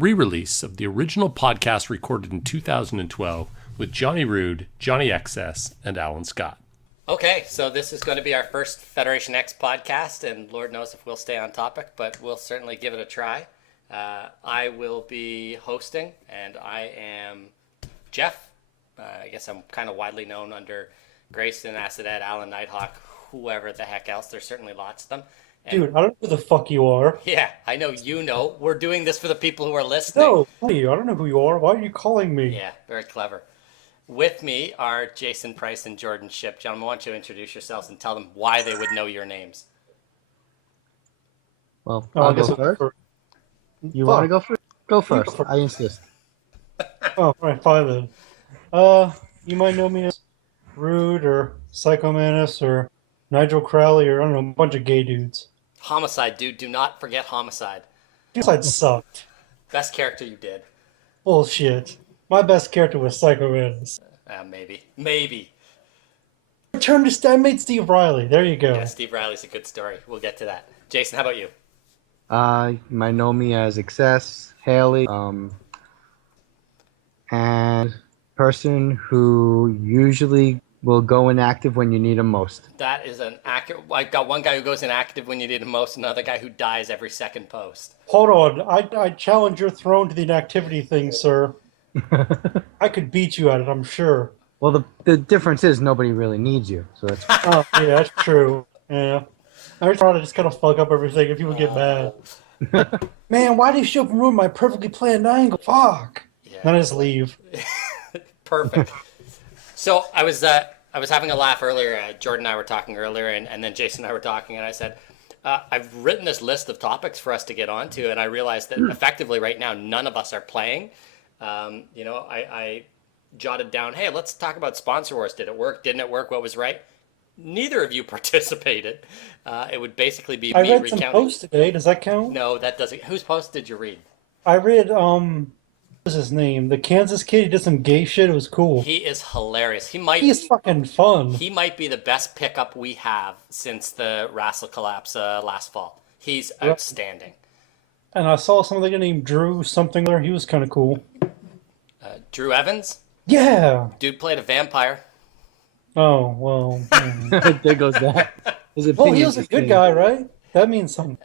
re-release of the original podcast recorded in 2012 with Johnny Rude, Johnny XS, and Alan Scott. Okay, so this is going to be our first Federation X podcast, and Lord knows if we'll stay on topic, but we'll certainly give it a try. I will be hosting, and I am Jeff. I guess I'm kind of widely known under Grayson, Acidet, Alan Nighthawk, whoever the heck else. There's certainly lots of them. And dude, I don't know who the fuck you are. yeah, I know you know. We're doing this for the people who are listening. No, hey, I don't know who you are. Why are you calling me? Yeah, very clever. With me are Jason Price and Jordan Ship. Gentlemen, why don't you introduce yourselves and tell them why they would know your names? Well, I'll go first. You want to go first? Go first. I insist. Oh, right, fine then. You might know me as Rude or Psycho Manus or Nigel Crowley or I don't know, a bunch of gay dudes. Homicide, dude. Do not forget Homicide. Homicide sucked. Best character you did. Bullshit. My best character was Psycho Manus. Maybe. Return to I made Steve Riley. There you go. Yeah, Steve Riley's a good story. We'll get to that. Jason, how about you? You might know me as Excess, Haley, and person who usually will go inactive when you need him most. That is an accurate. I've got one guy who goes inactive when you need him most, another guy who dies every second post. Hold on. I challenge your throne to the inactivity thing, sir. I could beat you at it, I'm sure. Well, the difference is nobody really needs you, so that's. Oh, yeah, that's true. Yeah. I try to just kind of fuck up everything if people get mad. Man, why do you show up and ruin my perfectly planned angle? Fuck. Yeah. Then I just leave. Perfect. So I was having a laugh earlier. Jordan and I were talking earlier, and then Jason and I were talking, and I said, I've written this list of topics for us to get onto, and I realized that effectively right now none of us are playing. I jotted down, hey, let's talk about Sponsor Wars. Did it work? Didn't it work? What was right? Neither of you participated. It would basically be I me read recounting. some posts today. Does that count? No, that doesn't. Whose post did you read? I read, what was his name? The Kansas kid. He did some gay shit. It was cool. He is hilarious. He's fucking fun. He might be the best pickup we have since the Wrassle collapse last fall. He's outstanding. And I saw somebody named Drew something there. He was kind of cool. Drew Evans? Yeah. Dude played a vampire. Oh, well. There goes that. Well, he was a good guy, right? That means something.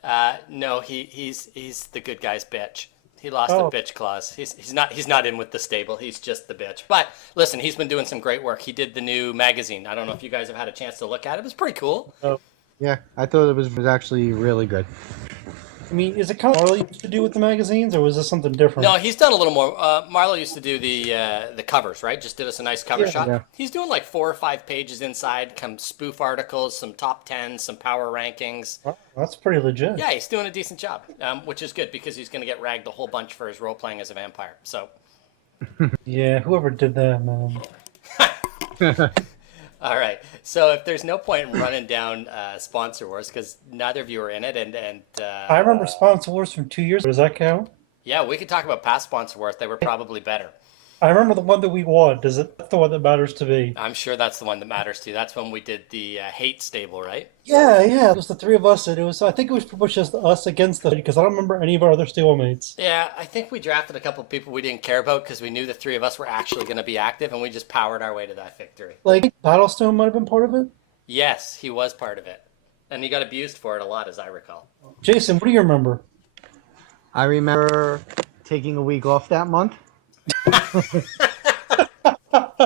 No, he's the good guy's bitch. He lost the bitch clause. He's not in with the stable. He's just the bitch. But listen, he's been doing some great work. He did the new magazine. I don't know if you guys have had a chance to look at it. It was pretty cool. Oh. Yeah, I thought it was actually really good. I mean, is it kind of what Marlo used to do with the magazines, or was this something different? No, he's done a little more. Marlo used to do the covers, right? Just did us a nice cover shot. Yeah. He's doing like 4 or 5 pages inside, some spoof articles, some top 10s, some power rankings. Well, that's pretty legit. Yeah, he's doing a decent job, which is good because he's going to get ragged a whole bunch for his role playing as a vampire. So. Yeah, whoever did that, man. All right. So if there's no point in running down Sponsor Wars because neither of you are in it, and I remember Sponsor Wars from 2 years ago. Does that count? yeah, we could talk about past Sponsor Wars. They were probably better. I remember the one that we won. That's the one that matters to me? I'm sure that's the one that matters to you. That's when we did the hate stable, right? Yeah. It was the three of us. And I think it was pretty much just us against the because I don't remember any of our other stablemates. Yeah, I think we drafted a couple of people we didn't care about because we knew the three of us were actually going to be active, and we just powered our way to that victory. Like Battlestone might have been part of it. Yes, he was part of it, and he got abused for it a lot, as I recall. Jason, what do you remember? I remember taking a week off that month. I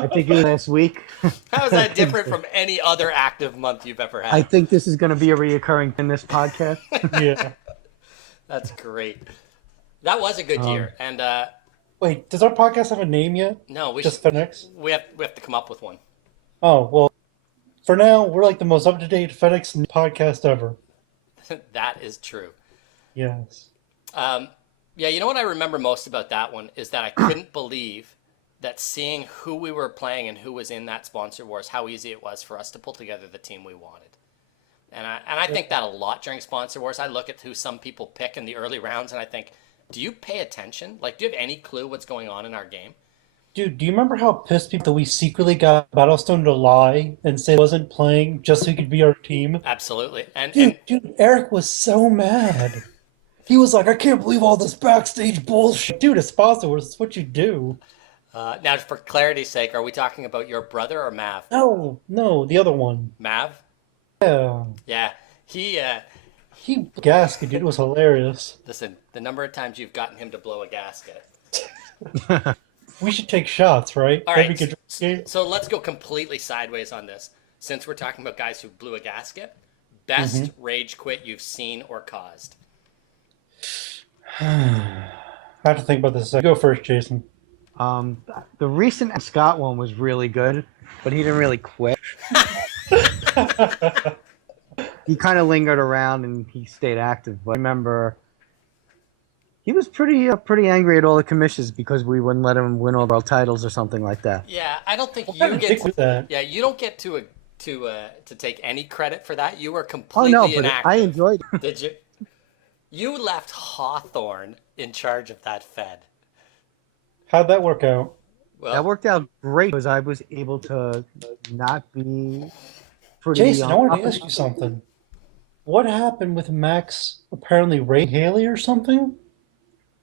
think it was last week. How is that different from any other active month you've ever had? I think this is going to be a reoccurring in this podcast. Yeah. That's great. That was a good year, and Wait, does our podcast have a name yet? no, we Just should, FedEx? we have to come up with one. Oh, well, for now, we're like the most up-to-date FedEx podcast ever. That is true. Yes. Yeah, you know what I remember most about that one is that I couldn't believe that seeing who we were playing and who was in that Sponsor Wars, how easy it was for us to pull together the team we wanted. And I think that a lot during Sponsor Wars. I look at who some people pick in the early rounds and I think, do you pay attention? Like, do you have any clue what's going on in our game? Dude, do you remember how pissed people that we secretly got Battlestone to lie and say he wasn't playing just so he could be our team? Absolutely. And Dude, Eric was so mad. He was like, I can't believe all this backstage bullshit. Dude, it's possible. It's what you do. Now, for clarity's sake, are we talking about your brother or Mav? No, the other one. Mav? Yeah. Yeah. He, He gasket, dude. It was hilarious. listen, the number of times you've gotten him to blow a gasket. We should take shots, right? All Maybe right, we could- so let's go completely sideways on this. Since we're talking about guys who blew a gasket, best rage quit you've seen or caused. I have to think about this. Go first, Jason. The recent Scott one was really good, but he didn't really quit. He kind of lingered around and he stayed active. But I remember he was pretty angry at all the commissions because we wouldn't let him win all the world titles or something like that. Yeah, I don't think I you didn't get think with that. Yeah, you don't get to take any credit for that. You were Oh completely no, but inactive. I enjoyed it. Did you? You left Hawthorne in charge of that Fed. How'd that work out? Well, That worked out great because I was able to not be pretty. Jason, I wanted to ask you something. What happened with Max apparently Ray Haley or something?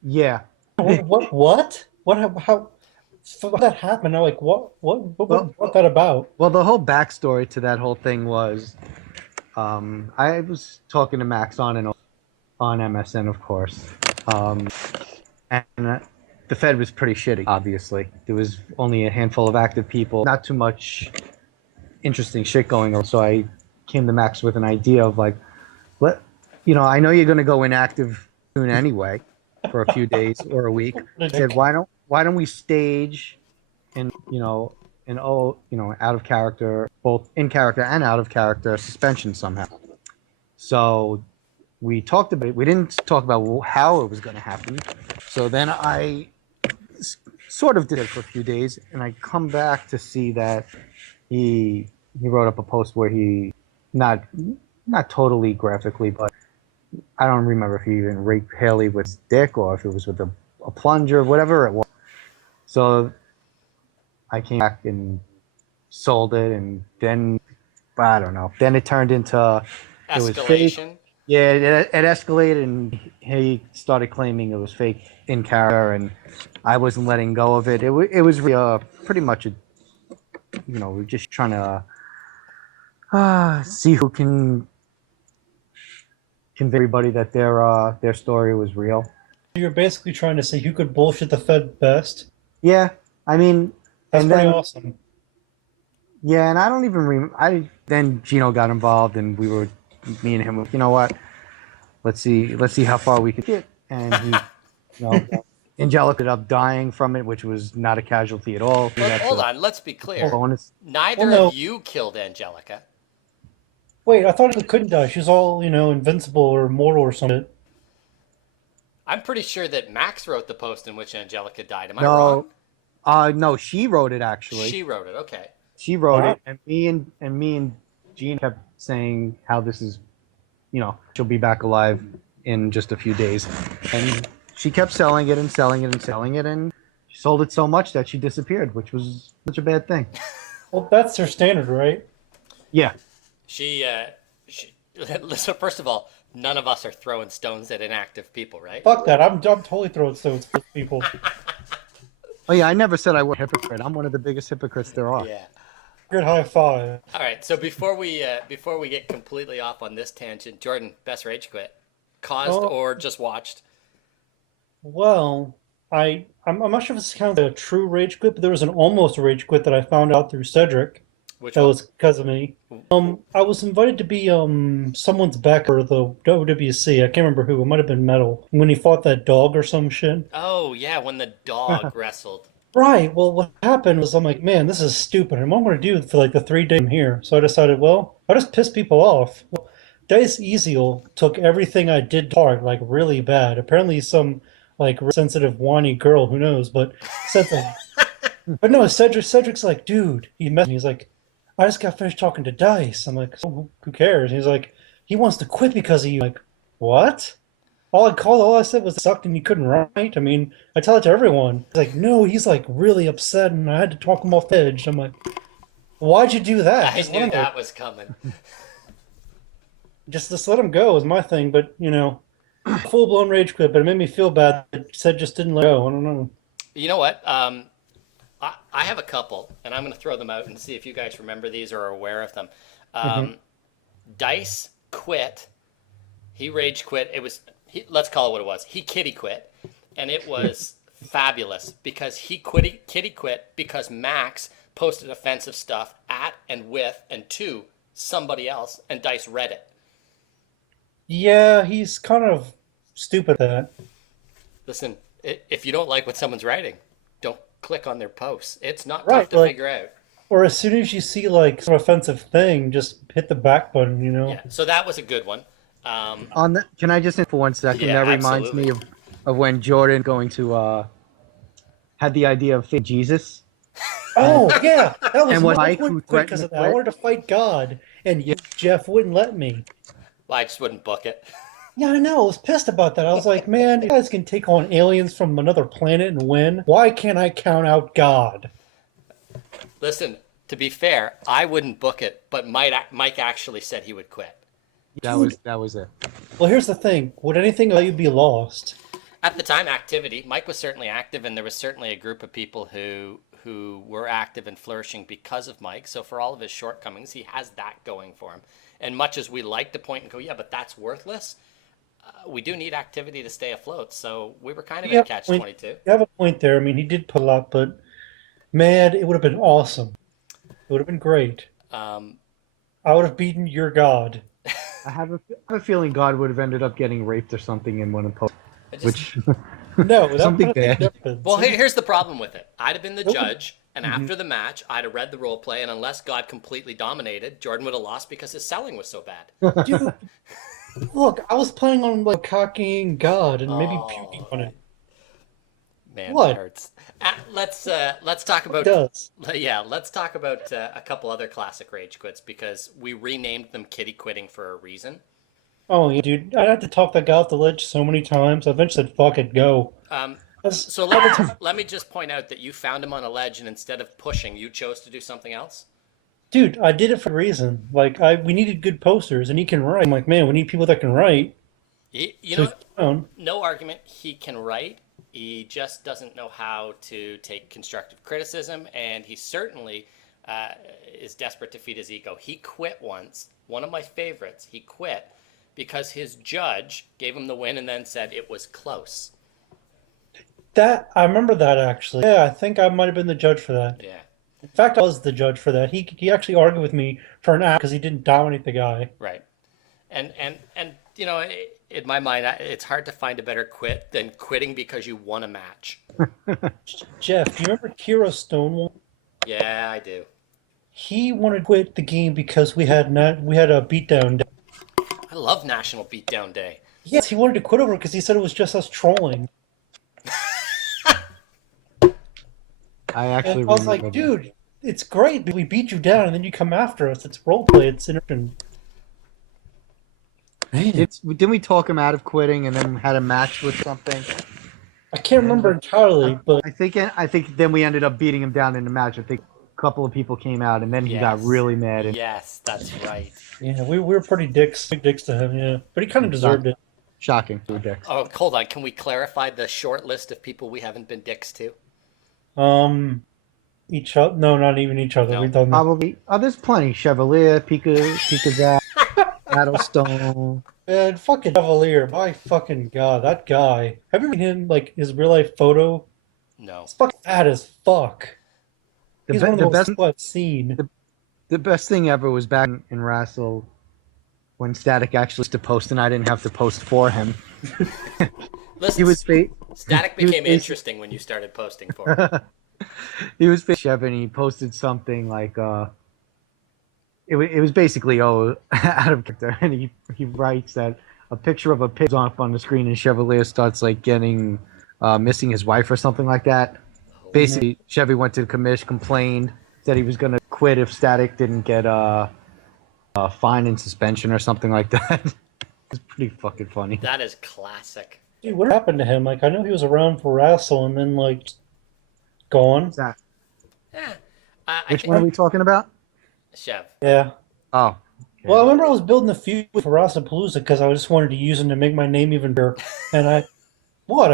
Yeah. What? How did that happen? I'm like, what brought that about? Well, the whole backstory to that whole thing was, I was talking to Max on and on MSN, of course, and the Fed was pretty shitty. Obviously, there was only a handful of active people, not too much interesting shit going on. So I came to Max with an idea of like, I know you're going to go inactive soon anyway, for a few days or a week. I said, why don't we stage and out of character, both in character and out of character suspension somehow. So we talked about it. We didn't talk about how it was going to happen. So then I sort of did it for a few days, and I come back to see that he wrote up a post where he not totally graphically, but I don't remember if he even raped Haley with his dick or if it was with a plunger, whatever it was. So I came back and sold it, and then I don't know. Then it turned into it was fake. escalation. Yeah, it escalated, and he started claiming it was fake in character, and I wasn't letting go of it. It was pretty much we're just trying to see who can convince everybody that their story was real. You're basically trying to say who could bullshit the Fed best. Yeah, I mean, That's and pretty then, awesome. yeah, and I don't even remember. Then Gino got involved, and me and him. You know what? Let's see how far we could get. And he, Angelica ended up dying from it, which was not a casualty at all. But hold on, let's be clear. Bonus. Neither Well, no. of you killed Angelica. Wait, I thought she couldn't die. She's all, invincible or immortal or something. I'm pretty sure that Max wrote the post in which Angelica died. Am I wrong? No, she wrote it actually. She wrote it. Okay. She wrote Wow. it, and me and Gene kept saying how this is, she'll be back alive in just a few days, and she kept selling it and selling it and selling it, and she sold it so much that she disappeared, which was such a bad thing. Well, that's her standard, right? Yeah. She listen, first of all, none of us are throwing stones at inactive people, right? Fuck that. I'm totally throwing stones for people. Oh yeah, I never said I was a hypocrite. I'm one of the biggest hypocrites there are. Yeah. Good high five. All right. So before we get completely off on this tangent, Jordan, best rage quit, caused or just watched? Well, I'm not sure if this counts as a true rage quit, but there was an almost rage quit that I found out through Cedric. Which That one? was because of me. I was invited to be someone's backer of the WWC. I can't remember who. It might have been Metal. When he fought that dog or some shit. Oh yeah, when the dog wrestled. Right. Well, what happened was I'm like, man, this is stupid. And what I'm going to do for like the 3 days I'm here? So I decided, well, I'll just piss people off. Well, Dice Easiel took everything I did to heart, like really bad. Apparently some like sensitive, whiny girl, who knows, but but no, Cedric's like, dude, he messaged me. He's like, I just got finished talking to Dice. I'm like, so who cares? He's like, he wants to quit because of you. I'm like, what? All I said was it sucked and he couldn't write. I mean, I tell it to everyone. He's like, no, he's like really upset and I had to talk him off the edge. I'm like, why'd you do that? I knew that was coming. Just let him go is my thing. But, full blown rage quit, but it made me feel bad. It said just didn't let go. I don't know. You know what? I have a couple, and I'm going to throw them out and see if you guys remember these or are aware of them. Dice quit. He rage quit. Let's call it what it was. He kitty quit, and it was fabulous because he kitty quit because Max posted offensive stuff at and with and to somebody else, and Dice read it. Yeah, he's kind of stupid at that. Listen, if you don't like what someone's writing, don't click on their posts. It's not Right, tough to like- figure out. Or as soon as you see like some offensive thing, just hit the back button, you know? Yeah, so that was a good one. Can I just for 1 second? Yeah, that reminds absolutely. me of when Jordan going to had the idea of fake Jesus. Oh, yeah. That was And when my Mike, who point threatened because to of that. I quit- wanted to fight God, and Jeff wouldn't let me. Well, I just wouldn't book it. Yeah, I know. I was pissed about that. I was like, man, you guys can take on aliens from another planet and win. Why can't I count out God? Listen, to be fair, I wouldn't book it, but Mike actually said he would quit. That was it. Well, here's the thing. Would anything let you be lost? At the time, activity. Mike was certainly active, and there was certainly a group of people who were active and flourishing because of Mike. So for all of his shortcomings, he has that going for him. And much as we like to point and go, yeah, but that's worthless, we do need activity to stay afloat. So we were kind of in catch-22. You have a point there. I mean, he did put a lot, but man, it would have been awesome. It would have been great. I would have beaten your God. I have a feeling God would have ended up getting raped or something in one of the posts. Which No, that Something kind of thing bad. happens. Well, here's the problem with it. I'd have been the judge, and after the match, I'd have read the role play, and unless God completely dominated, Jordan would have lost because his selling was so bad. Dude, look, I was planning on like cocking God and maybe puking on it. Man, What? that hurts. Let's talk about It does. let's talk about a couple other classic rage quits because we renamed them kitty quitting for a reason. Oh, yeah, dude, I had to talk that guy off the ledge so many times. I eventually said, "Fuck it, go." So let me just point out that you found him on a ledge, and instead of pushing, you chose to do something else. Dude, I did it for a reason. Like, we needed good posters, and he can write. I'm like, man, we need people that can write. You So know, he found- no argument. He can write. He just doesn't know how to take constructive criticism, and he certainly is desperate to feed his ego. He quit once. One of my favorites. He quit because his judge gave him the win and then said it was close. That I remember that actually. Yeah, I think I might have been the judge for that. Yeah, In fact, I was the judge for that. He actually argued with me for an hour because he didn't dominate the guy. right. And you know, in my mind, it's hard to find a better quit than quitting because you won a match. Jeff, do you remember Kiro Stonewall? Yeah, I do. He wanted to quit the game because we had a beatdown day. I love National Beatdown Day. Yes, he wanted to quit over because he said it was just us trolling. I actually And I was remember like, that. dude, it's great. We beat you down and then you come after us. It's roleplay. It's interesting. Didn't we talk him out of quitting and then had a match with something? I can't remember entirely, but I think then we ended up beating him down in the match. I think a couple of people came out and then he got Yes. really mad. And Yes, that's right. yeah, we were pretty big dicks to him, yeah. But he kind of deserved it. shocking to a dick. Oh, hold on. Can we clarify the short list of people we haven't been dicks to? Each other? No, not even each other. No. We done that. Probably. Oh, there's plenty. Chevalier, Pika Battlestone. Man, fucking Chevalier. My fucking god, that guy. Have you seen him, like, his real life photo? No. He's fucking fat as fuck. The, He's be- one of the the best, most people I've seen. the best thing ever was back in Wrassle when Static actually used to post and I didn't have to post for him. Listen, He was Static he was became basi- interesting when you started posting for him. he was Chev and he posted something like it was basically out of character, and he writes that a picture of a pig's up on the screen and Chevalier starts like getting missing his wife or something like that. Basically, Chevy went to the commission, complained, said he was going to quit if Static didn't get a fine and suspension or something like that. It's pretty fucking funny. That is classic. Dude, what happened to him? Like, I know he was around for Wrassle and then, like, gone. Yeah. I Which think one are we talking about? Chev. Yeah. Oh, Well, I remember I was building a feud for Wrassle because I just wanted to use him to make my name even bigger. And I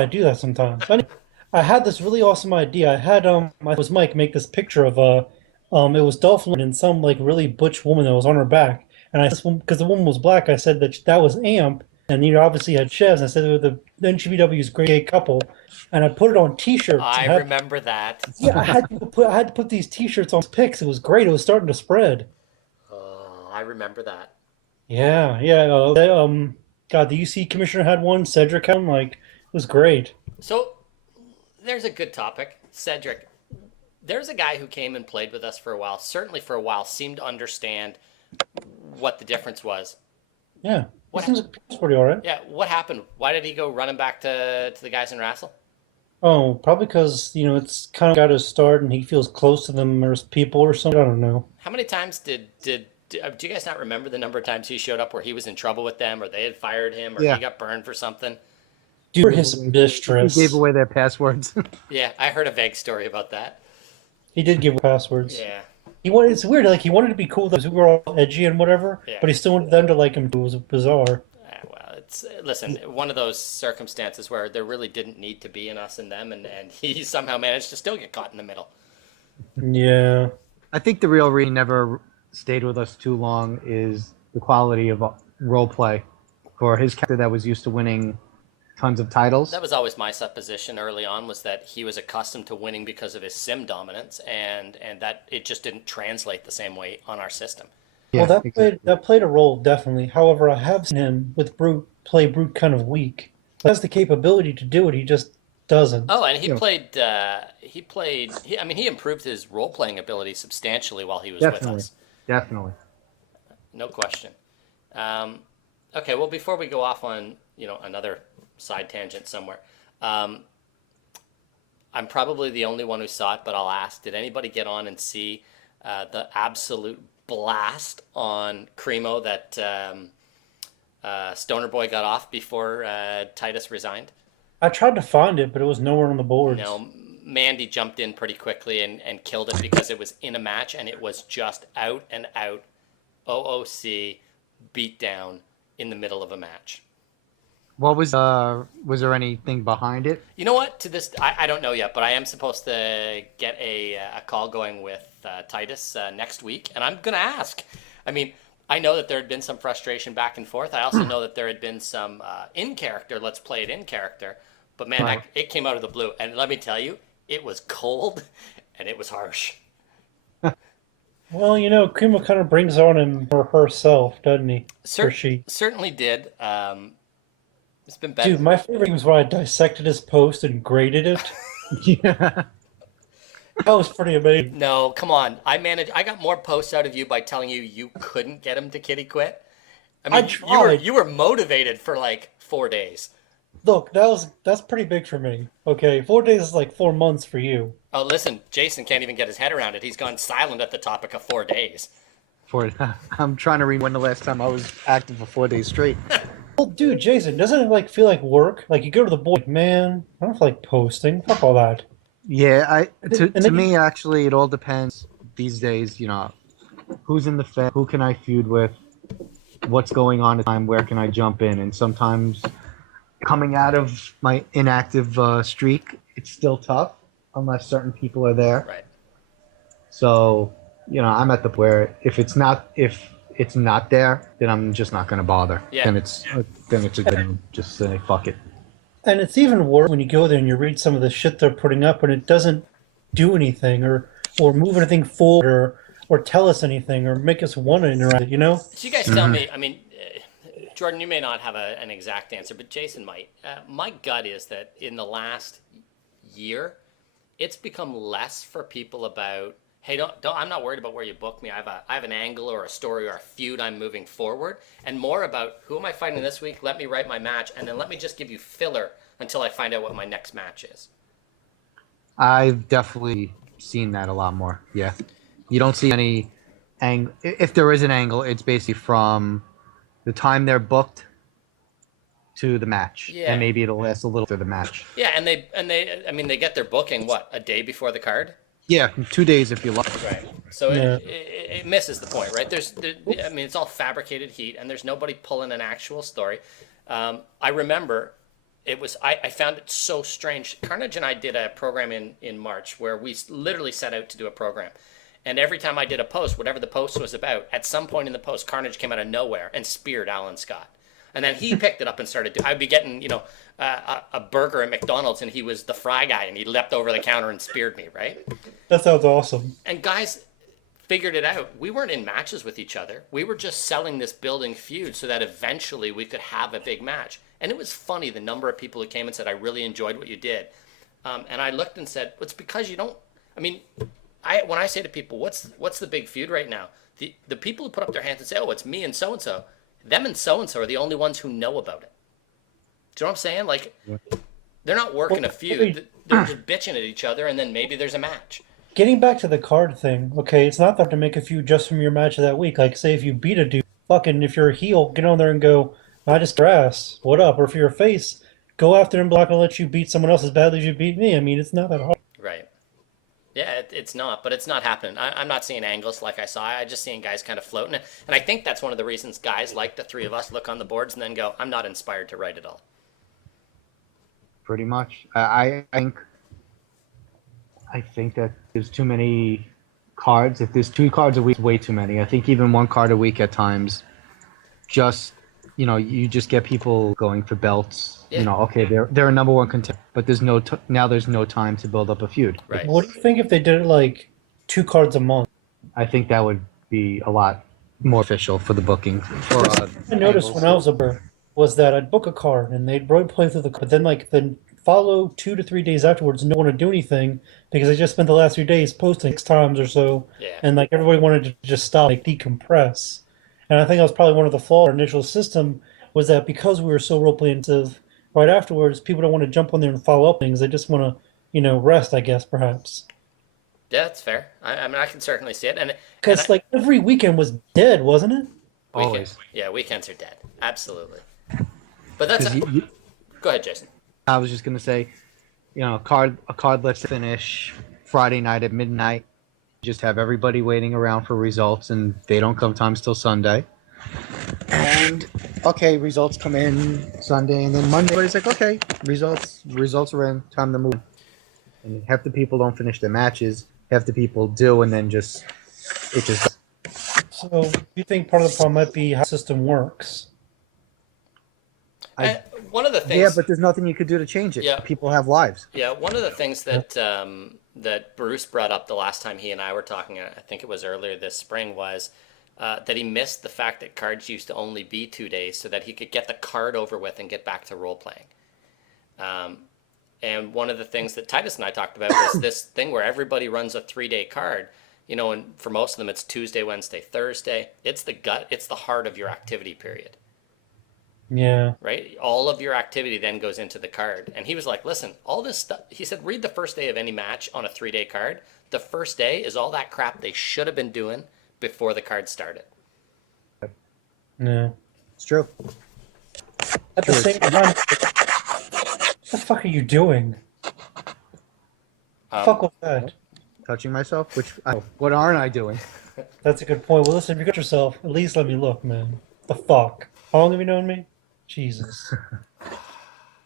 do that sometimes. I had this really awesome idea. I was Mike make this picture of it was Dolph Lundgren and some like really butch woman that was on her back. And because the woman was black, I said that was Amp, and obviously had Chevs. And I said they were the NGBW's great gay couple, and I put it on T-shirts. I remember that. Yeah, I had to put these T-shirts on pics. It was great. It was starting to spread. Oh, I remember that. Yeah, yeah. God, the UC commissioner had one. Cedric had one. Like, it was great. So there's a good topic. Cedric, there's a guy who came and played with us for a while, certainly for a while, seemed to understand what the difference was. Yeah, he seems pretty all right. Yeah, what happened? Why did he go running back to the guys in Wrassle? Oh, probably because, it's kind of got his start and he feels close to them or people or something. I don't know. How many times do you guys not remember the number of times he showed up where he was in trouble with them or they had fired him or he got burned for something? Dude, his mistress. He gave away their passwords. Yeah, I heard a vague story about that. He did give passwords. Yeah. It's weird, like he wanted to be cool with us. We were all edgy and whatever, Yeah. but he still wanted them to like him. It was bizarre. Well, listen, one of those circumstances where there really didn't need to be an us and them, and he somehow managed to still get caught in the middle. Yeah. I think the real reason he never stayed with us too long is the quality of role play for his character that was used to winning tons of titles. That was always my supposition early on, was that he was accustomed to winning because of his sim dominance, and that it just didn't translate the same way on our system. Well, that played a role, definitely. However, I have seen him with Brute play Brute kind of weak. He has the capability to do it, he just doesn't. Oh, and he improved his role-playing ability substantially while he was with us. Definitely. No question. Okay, well, before we go off on, another side tangent somewhere, I'm probably the only one who saw it, but I'll ask, did anybody get on and see the absolute blast on Cremo that Stoner Boy got off before Titus resigned? I tried to find it, but it was nowhere on the boards. Mandy jumped in pretty quickly and killed it because it was in a match and it was just out and out OOC beatdown in the middle of a match. What was there anything behind it? You know what? To this, I don't know yet, but I am supposed to get a call going with Titus next week, and I'm gonna ask. I mean, I know that there had been some frustration back and forth. I also know that there had been some in character. Let's play it in character, but man, it came out of the blue, and let me tell you, it was cold and it was harsh. Well, Krima kind of brings on him for herself, doesn't he? Certainly did. It's been better. Dude, my favorite was when I dissected his post and graded it. Yeah. That was pretty amazing. No, come on. I got more posts out of you by telling you couldn't get him to kitty quit. I mean, you were motivated for like 4 days. Look, that's pretty big for me. Okay, 4 days is like 4 months for you. Oh, listen, Jason can't even get his head around it. He's gone silent at the topic of 4 days. I'm trying to remember when the last time I was active for 4 days straight. Well, dude, Jason, doesn't it feel like work? Like you go to the board, man, I don't feel like posting. Fuck all that. Yeah, to me, actually, it all depends these days, who's in the Fed, who can I feud with, what's going on at the time, where can I jump in, and sometimes coming out of my inactive streak, it's still tough unless certain people are there. Right. So, I'm at the point where if it's not there, then I'm just not going to bother. Yeah. Then it's a good just say fuck it. And it's even worse when you go there and you read some of the shit they're putting up and it doesn't do anything or move anything forward or tell us anything or make us want to interact, So you guys tell me, I mean, Jordan, you may not have an exact answer, but Jason might. My gut is that in the last year, it's become less for people about, hey, don't I'm not worried about where you book me. I have an angle or a story or a feud I'm moving forward, and more about who am I fighting this week? Let me write my match, and then let me just give you filler until I find out what my next match is. I've definitely seen that a lot more. Yeah, you don't see any angle. If there is an angle, it's basically from the time they're booked to the match, and maybe it'll last a little through the match. Yeah, and they get their booking a day before the card. Yeah, 2 days if you like. Right. So Yeah. it misses the point, right? I mean, it's all fabricated heat, and there's nobody pulling an actual story. I remember I found it so strange. Carnage and I did a program in March where we literally set out to do a program. And every time I did a post, whatever the post was about, at some point in the post, Carnage came out of nowhere and speared Alan Scott. And then he picked it up and started I'd be getting, a burger at McDonald's, and he was the fry guy, and he leapt over the counter and speared me, right? That sounds awesome. And guys figured it out. We weren't in matches with each other. We were just selling this building feud so that eventually we could have a big match. And it was funny, the number of people who came and said, I really enjoyed what you did. And I looked and said, well, it's because you don't, I mean, when I say to people, what's the big feud right now? The people who put up their hands and say, oh, it's me and so-and-so, them and so-and-so are the only ones who know about it. Do you know what I'm saying? Like, they're not working a feud. They're just bitching at each other, and then maybe there's a match. Getting back to the card thing, okay, it's not that to make a feud just from your match of that week. Like, say if you beat a dude, fucking, if you're a heel, get on there and go, I just grass, what up? Or if you're a face, go after him, but I'm not going to let you beat someone else as badly as you beat me. I mean, it's not that hard. Right. Yeah, it's not, but it's not happening. I'm not seeing angles like I saw. I'm just seeing guys kind of floating. And I think that's one of the reasons guys like the three of us look on the boards and then go, I'm not inspired to write it all. Pretty much. I think that there's too many cards. If there's 2 cards a week, way too many. I think even 1 card a week at times, just, you just get people going for belts. Yeah. Okay, they're a number 1 contender, but there's now there's no time to build up a feud. Right. What do you think if they did it like 2 cards a month? I think that would be a lot more official for the booking. I noticed when I was a bird was that I'd book a card and they'd play through the card, but then then follow 2 to 3 days afterwards, no one to do anything because they just spent the last few days posting 6 times or so, Yeah. and like everybody wanted to just stop, like decompress. And I think that was probably one of the flaws in our initial system was that because we were so roleplay intensive, right afterwards, people don't want to jump on there and follow up things. They just want to, rest, I guess, perhaps. Yeah, that's fair. I mean, I can certainly see it. Because like every weekend was dead, wasn't it? Always. Yeah, weekends are dead. Absolutely. But that's go ahead, Jason. I was just gonna say, a card lets finish Friday night at midnight. Just have everybody waiting around for results, and they don't come times till Sunday. And okay, results come in Sunday, and then Monday, everybody's like, okay, results are in, time to move. And half the people don't finish their matches, half the people do, and then it just. So you think part of the problem might be how the system works? One of the things. Yeah, but there's nothing you could do to change it. Yeah. People have lives. Yeah, one of the things that that Bruce brought up the last time he and I were talking, I think it was earlier this spring, was that he missed the fact that cards used to only be 2 days so that he could get the card over with and get back to role playing. And one of the things that Titus and I talked about was this thing where everybody runs a 3-day card, and for most of them it's Tuesday, Wednesday, Thursday. It's the heart of your activity period. Yeah. Right? All of your activity then goes into the card. And he was like, listen, all this stuff, he said, read the first day of any match on a 3-day card. The first day is all that crap they should have been doing before the card started. Yeah. It's true. At the same time, what the fuck are you doing? Fuck was that? Touching myself? What aren't I doing? That's a good point. Well, listen, if you got yourself, at least let me look, man. The fuck? How long have you known me? Jesus.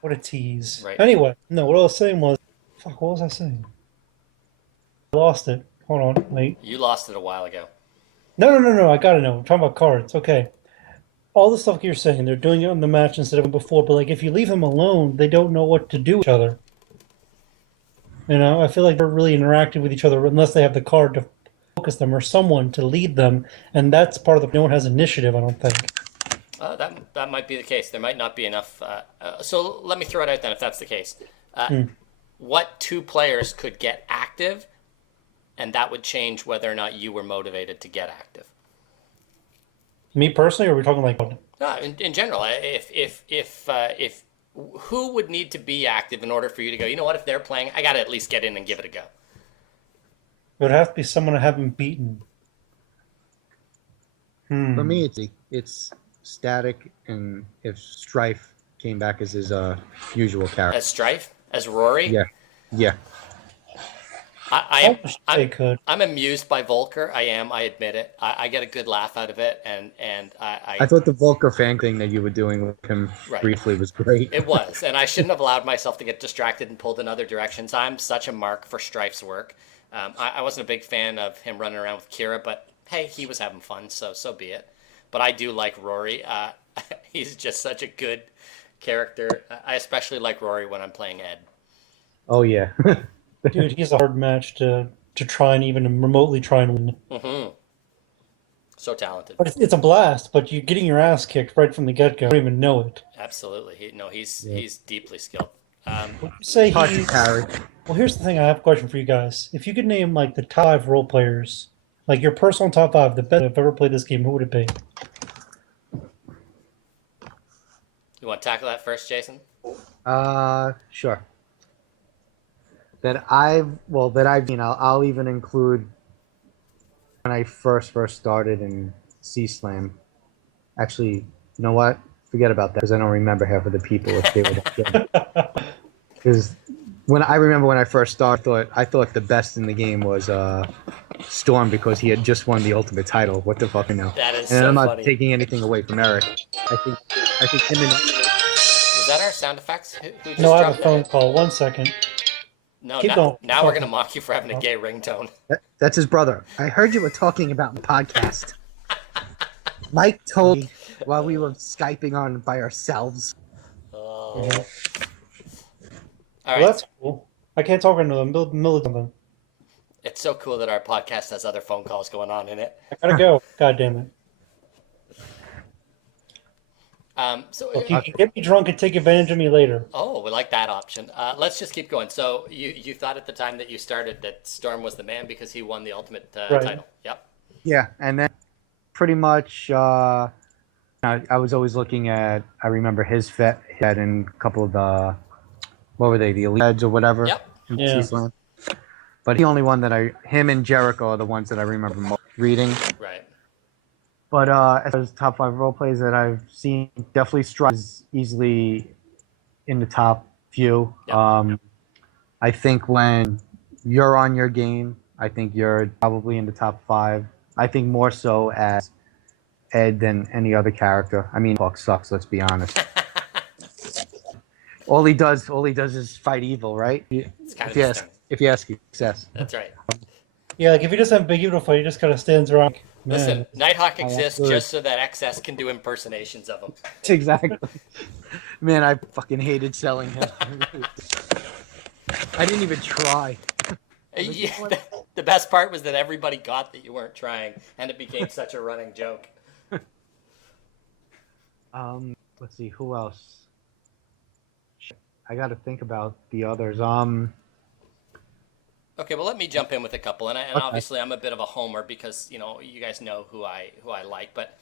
What a tease. Right. Anyway, no, what I was saying was, fuck, what was I saying? I lost it. Hold on, wait. You lost it a while ago. No, I gotta know. I'm talking about cards. Okay. All the stuff you're saying, they're doing it on the match instead of before, but like if you leave them alone, they don't know what to do with each other. I feel like they're really interacting with each other unless they have the card to focus them or someone to lead them, and that's part of no one has initiative, I don't think. That might be the case. There might not be enough. So let me throw it out then if that's the case. What 2 players could get active, and that would change whether or not you were motivated to get active? Me personally, or are we talking like... No, in general, if who would need to be active in order for you to go, you know what, if they're playing, I got to at least get in and give it a go? It would have to be someone I haven't beaten. For me, it's Static, and if Strife came back as his usual character. As Strife? As Rory? Yeah. I wish am. they could. I'm amused by Volker. I am. I admit it. I get a good laugh out of it, and I thought the Volker fan thing that you were doing with him Right. briefly was great. It was, and I shouldn't have allowed myself to get distracted and pulled in other directions. I'm such a mark for Strife's work. I wasn't a big fan of him running around with Kira, but hey, he was having fun, so be it. But I do like Rory. He's just such a good character. I especially like Rory when I'm playing Ed. Oh yeah. Dude, he's a hard match to try and even remotely try and win. Mm-hmm. So talented. But it's a blast, but you're getting your ass kicked right from the get-go. You don't even know it. Absolutely. He's deeply skilled. Would you say Hard to he's... carry. Well, here's the thing. I have a question for you guys. If you could name like the top 5 role players, like your personal top 5, the best I've ever played this game, who would it be? You want to tackle that first, Jason? Sure. That I've I'll even include when I first started in C-Slam. Actually, you know what? Forget about that because I don't remember half of the people if they were that good. Because when I first started, I thought the best in the game was Storm because he had just won the Ultimate title. What the fuck, you know? That is And so I'm not funny. taking anything away from Eric. I think him and Was that our sound effects? Who just No, I have a dropped phone that? call. 1 second. No, Keep now, going. now we're going to mock you for having a gay ringtone. that's his brother. I heard you were talking about the podcast. Mike told me while we were Skyping on by ourselves. Oh. All All right. Well, that's cool. I can't talk into the middle of something. It's so cool that our podcast has other phone calls going on in it. I gotta go. God damn it. So, Look, you can get me drunk and take advantage of me later. oh, we like that option. Let's just keep going. So you thought at the time that you started that Storm was the man because he won the Ultimate Right. title. Yep. Yeah, and then pretty much I was always looking at. I remember his fet had in a couple of the what were they, the Elite Heads or whatever. Yep. In Yeah. C-Slam. But the only one that him and Jericho are the ones that I remember most reading. Right. But as far as top 5 role plays that I've seen, definitely Strife is easily in the top few. Yep. I think when you're on your game, I think you're probably in the top 5. I think more so as Ed than any other character. I mean, Buck sucks. Let's be honest. all he does is fight evil, right? It's kind of If you ask success. That's right. Yeah, like if he doesn't have big evil fight, he just kind of stands around. Man, Listen, Nighthawk exists absolutely. just so that XS can do impersonations of him. Exactly. Man, I fucking hated selling him. I didn't even try. Yeah, the best part was that everybody got that you weren't trying, and it became such a running joke. Let's see, who else? Shit, I got to think about the others. Okay, well, let me jump in with a couple, and Okay. obviously I'm a bit of a homer because you guys know who I like, but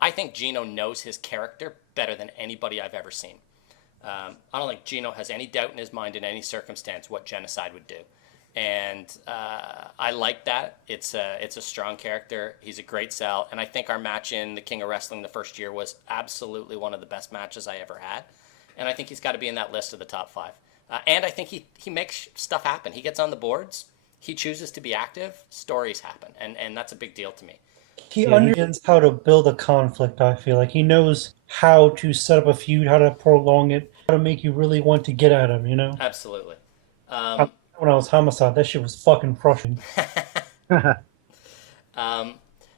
I think Gino knows his character better than anybody I've ever seen. I don't think Gino has any doubt in his mind in any circumstance what Genocide would do, and I like that. It's a strong character. He's a great sell, and I think our match in the King of Wrestling the first year was absolutely one of the best matches I ever had, and I think he's got to be in that list of the top 5. And I think he makes stuff happen. He gets on the boards. He chooses to be active. Stories happen, and that's a big deal to me. he understands how to build a conflict, I feel like. He knows how to set up a feud, how to prolong it, how to make you really want to get at him, you know? Absolutely. When I was Homicide, that shit was fucking frustrating.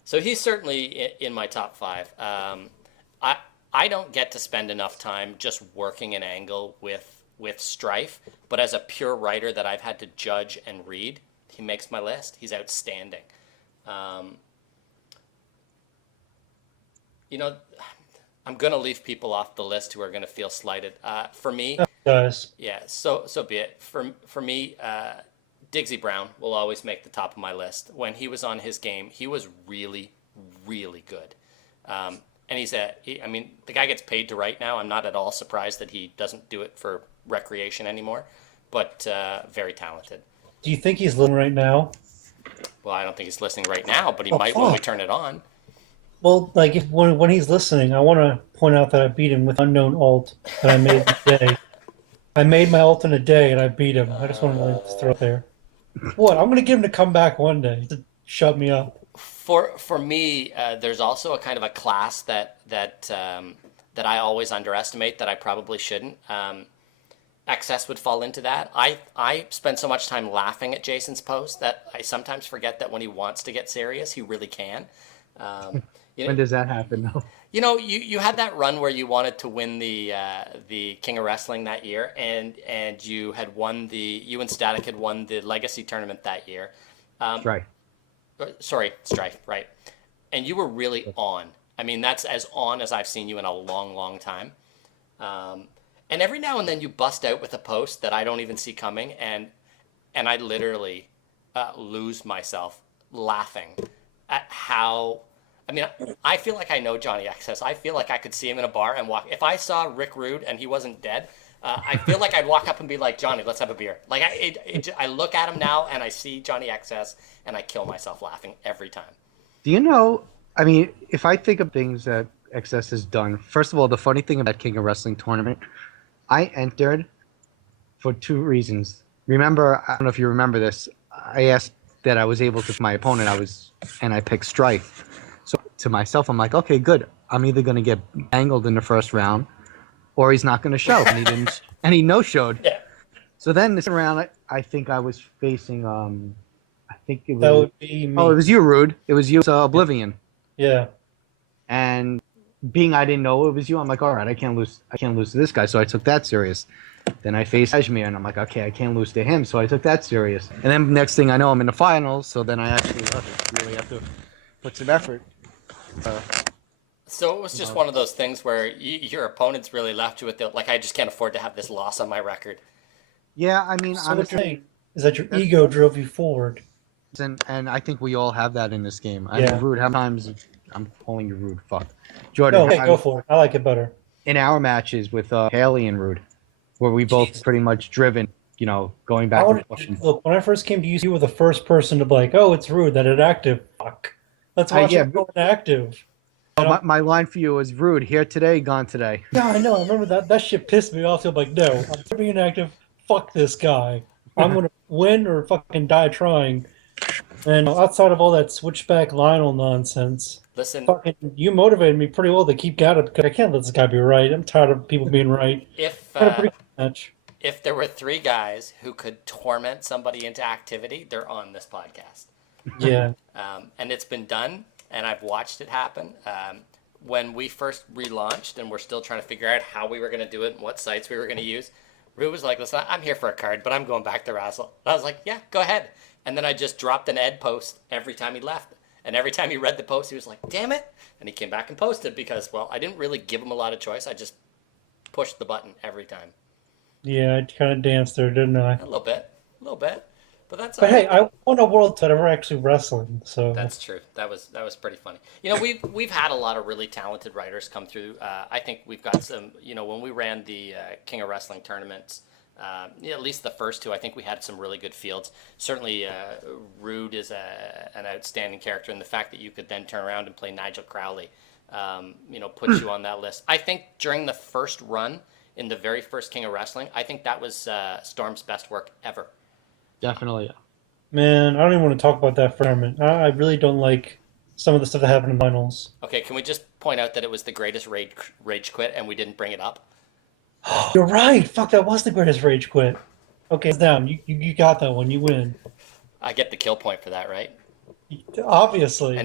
So he's certainly in my top 5. I don't get to spend enough time just working an angle with Strife, but as a pure writer that I've had to judge and read, he makes my list. He's outstanding. I'm going to leave people off the list who are going to feel slighted. For me, Guys, yeah, so be it. For me, Diggsy Brown will always make the top of my list. When he was on his game, he was really, really good. And the guy gets paid to write now. I'm not at all surprised that he doesn't do it for recreation anymore, but very talented. do you think he's living right now? Well, I don't think he's listening right now, but he might when we turn it on. Well, like when he's listening, I want to point out that I beat him with unknown ult that I made in a day. I made my ult in a day and I beat him. I just want to throw it there. What? I'm gonna get him to come back one day to shut me up. For me, there's also a kind of a class that I always underestimate that I probably shouldn't. XS would fall into that. I spend so much time laughing at Jason's post that I sometimes forget that when he wants to get serious, he really can. When does that happen, though? You had that run where you wanted to win the King of Wrestling that year, and you had won you and Static had won the Legacy tournament that year. Right. Sorry, Strife, right? And you were really on. I mean, that's as on as I've seen you in a long, long time. And every now and then you bust out with a post that I don't even see coming, and I literally lose myself laughing at how. I mean, I feel like I know Johnny XS. I feel like I could see him in a bar and walk. If I saw Rick Rude and he wasn't dead, I feel like I'd walk up and be like, Johnny, let's have a beer. Like I look at him now and I see Johnny XS and I kill myself laughing every time. Do you know? I mean, if I think of things that XS has done, first of all, the funny thing about King of Wrestling tournament, I entered for 2 reasons. Remember, I don't know if you remember this. I asked that I was able to my opponent. And I picked Strife. So to myself, I'm like, okay, good. I'm either going to get angled in the first round, or he's not going to show. And he didn't. And he no-showed. Yeah. So then this round, I think I was facing. I think it was. That would be me. Oh, it was you, Rude. It was you, Oblivion. Yeah. And being I didn't know it was you, I'm like, all right, I can't lose to this guy. So I took that serious. Then I faced Kashmir, and I'm like, okay, I can't lose to him. So I took that serious. And then next thing I know, I'm in the finals. So then I actually really have to put some effort. So it was just one of those things where your opponents really left you with like, I just can't afford to have this loss on my record. Yeah, I mean, So honestly, the thing is that your ego drove you forward. and I think we all have that in this game. I Yeah. mean, Rude, how many times I'm calling you Rude? Fuck, Jordan. No, hey, go for it. I like it better. In our matches with Haley and Rude, where we both pretty much driven, going back and forth. Look, when I first came to you were the first person to be like, "Oh, it's Rude that it active." Fuck. Let's watch it go inactive. My line for you was Rude, here today, gone today. Yeah, I know. I remember that. That shit pissed me off. I'm like, no, I'm being inactive. Fuck this guy. I'm gonna win or fucking die trying. And outside of all that switchback Lionel nonsense, Listen, fucking, you motivated me pretty well to keep at it because I can't let this guy be right. I'm tired of people being right. if if there were 3 guys who could torment somebody into activity, they're on this podcast. Yeah. And it's been done, and I've watched it happen. When we first relaunched and we're still trying to figure out how we were going to do it and what sites we were going to use, Rue was like, listen, I'm here for a card, but I'm going back to Wrassle. And I was like, yeah, go ahead. And then I just dropped an Ed post every time he left. And every time he read the post, he was like, damn it. And he came back and posted because, well, I didn't really give him a lot of choice. I just pushed the button every time. Yeah, I kind of danced there, didn't I? A little bit. But that's But hey, I won a world title ever actually wrestling, so that's true. That was pretty funny. We've had a lot of really talented writers come through. I think we've got some. When we ran the King of Wrestling tournaments, at least the first 2, I think we had some really good fields. Certainly, Rude is an outstanding character, and the fact that you could then turn around and play Nigel Crowley, puts you on that list. I think during the first run in the very first King of Wrestling, I think that was Storm's best work ever. Definitely. man, I don't even want to talk about that for a minute. I really don't like some of the stuff that happened in finals. Okay, can we just point out that it was the greatest rage quit and we didn't bring it up? You're right. Fuck, that was the greatest rage quit. Okay, it's down. You got that one. You win. I get the kill point for that, right? Obviously.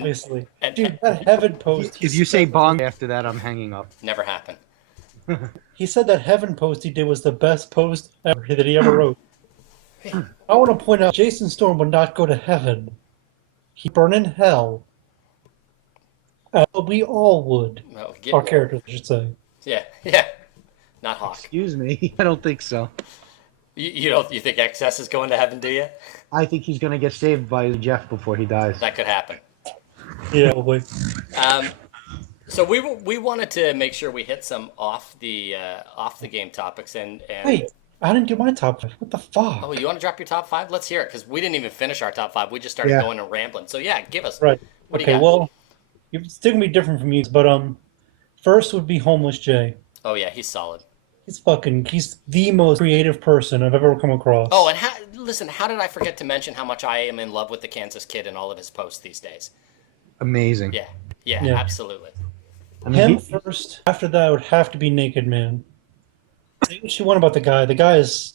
Dude, that heaven post. If you say bong after that, I'm hanging up. Never happened. He said that heaven post he did was the best post ever that he ever wrote. I want to point out Jason Storm would not go to heaven. He'd burn in hell. We all would. Well, Our characters, I should say. Yeah. Not Hawk. Excuse me. I don't think so. You think XS is going to heaven, do you? I think he's going to get saved by Jeff before he dies. That could happen. Yeah, wait. So we wanted to make sure we hit some off the game topics and Wait, I didn't do my top 5. What the fuck? Oh, you want to drop your top 5? Let's hear it because we didn't even finish our top 5. We just started going and rambling. So yeah, give us. Right. What do Okay. you got? Well, it's still gonna be different from you, but first would be Homeless Jay. Oh yeah, he's solid. He's the most creative person I've ever come across. Oh, and listen, how did I forget to mention how much I am in love with the Kansas Kid and all of his posts these days? Amazing. Yeah, Yeah. absolutely. I mean, Him first. After that, would have to be Naked Man. Say what you want about the guy. The guy is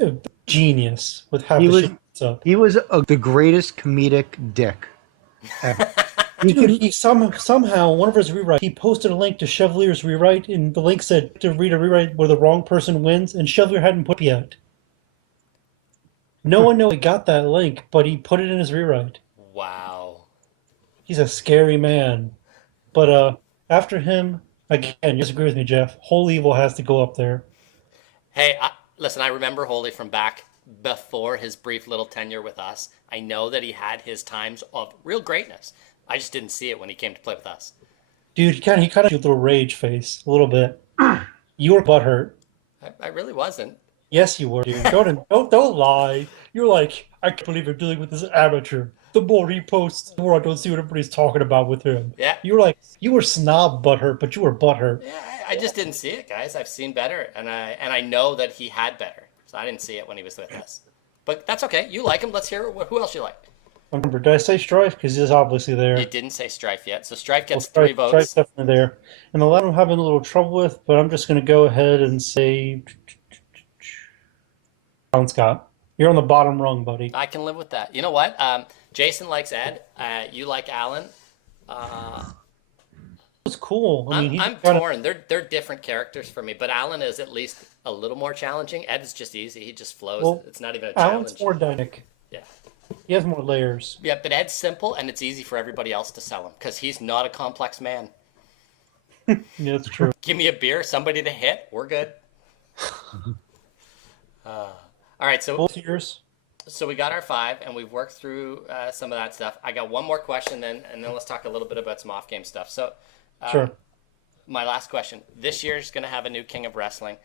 a genius with half He the was- shit that's up. he was the greatest comedic dick ever. Dude, he somehow one of his rewrites, he posted a link to Chevalier's rewrite, and the link said to read a rewrite where the wrong person wins, and Chevalier hadn't put it yet. No one knows he got that link, but he put it in his rewrite. Wow. He's a scary man. But after him, again, you disagree with me, Jeff. Holy Evil has to go up there. Hey, listen, I remember Holy from back before his brief little tenure with us. I know that he had his times of real greatness. I just didn't see it when he came to play with us. Dude, he kind of had a little rage face, a little bit. You were butthurt. I really wasn't. Yes, you were, dude. Don't lie. You're like, I can't believe you're dealing with this amateur. The more he posts, the more I don't see what everybody's talking about with him. Yeah. You were like, you were snob butthurt, but you were butthurt. Yeah, I just didn't see it, guys. I've seen better, and I know that he had better. So I didn't see it when he was with us. But that's okay. You like him. Let's hear who else you like. Remember, did I say Strife? Because he's obviously there. You didn't say Strife yet, so Strife gets Well, 3 votes. Strife's definitely there. And the last one I'm having a little trouble with, but I'm just going to go ahead and say Alan Scott. You're on the bottom rung, buddy. I can live with that. You know what? Jason likes Ed. You like Alan. It's cool. I mean, I'm torn. They're different characters for me, but Alan is at least a little more challenging. Ed is just easy. He just flows. Well, It's not even a challenge. Alan's more dynamic. Yeah. He has more layers. Yeah, but Ed's simple, and it's easy for everybody else to sell him because he's not a complex man. Yeah, that's true. Give me a beer, somebody to hit, we're good. All right, so Both yours. we got our 5, and we've worked through some of that stuff. I got one more question, and then let's talk a little bit about some off-game stuff. So, Sure. my last question: this year's going to have a new King of Wrestling.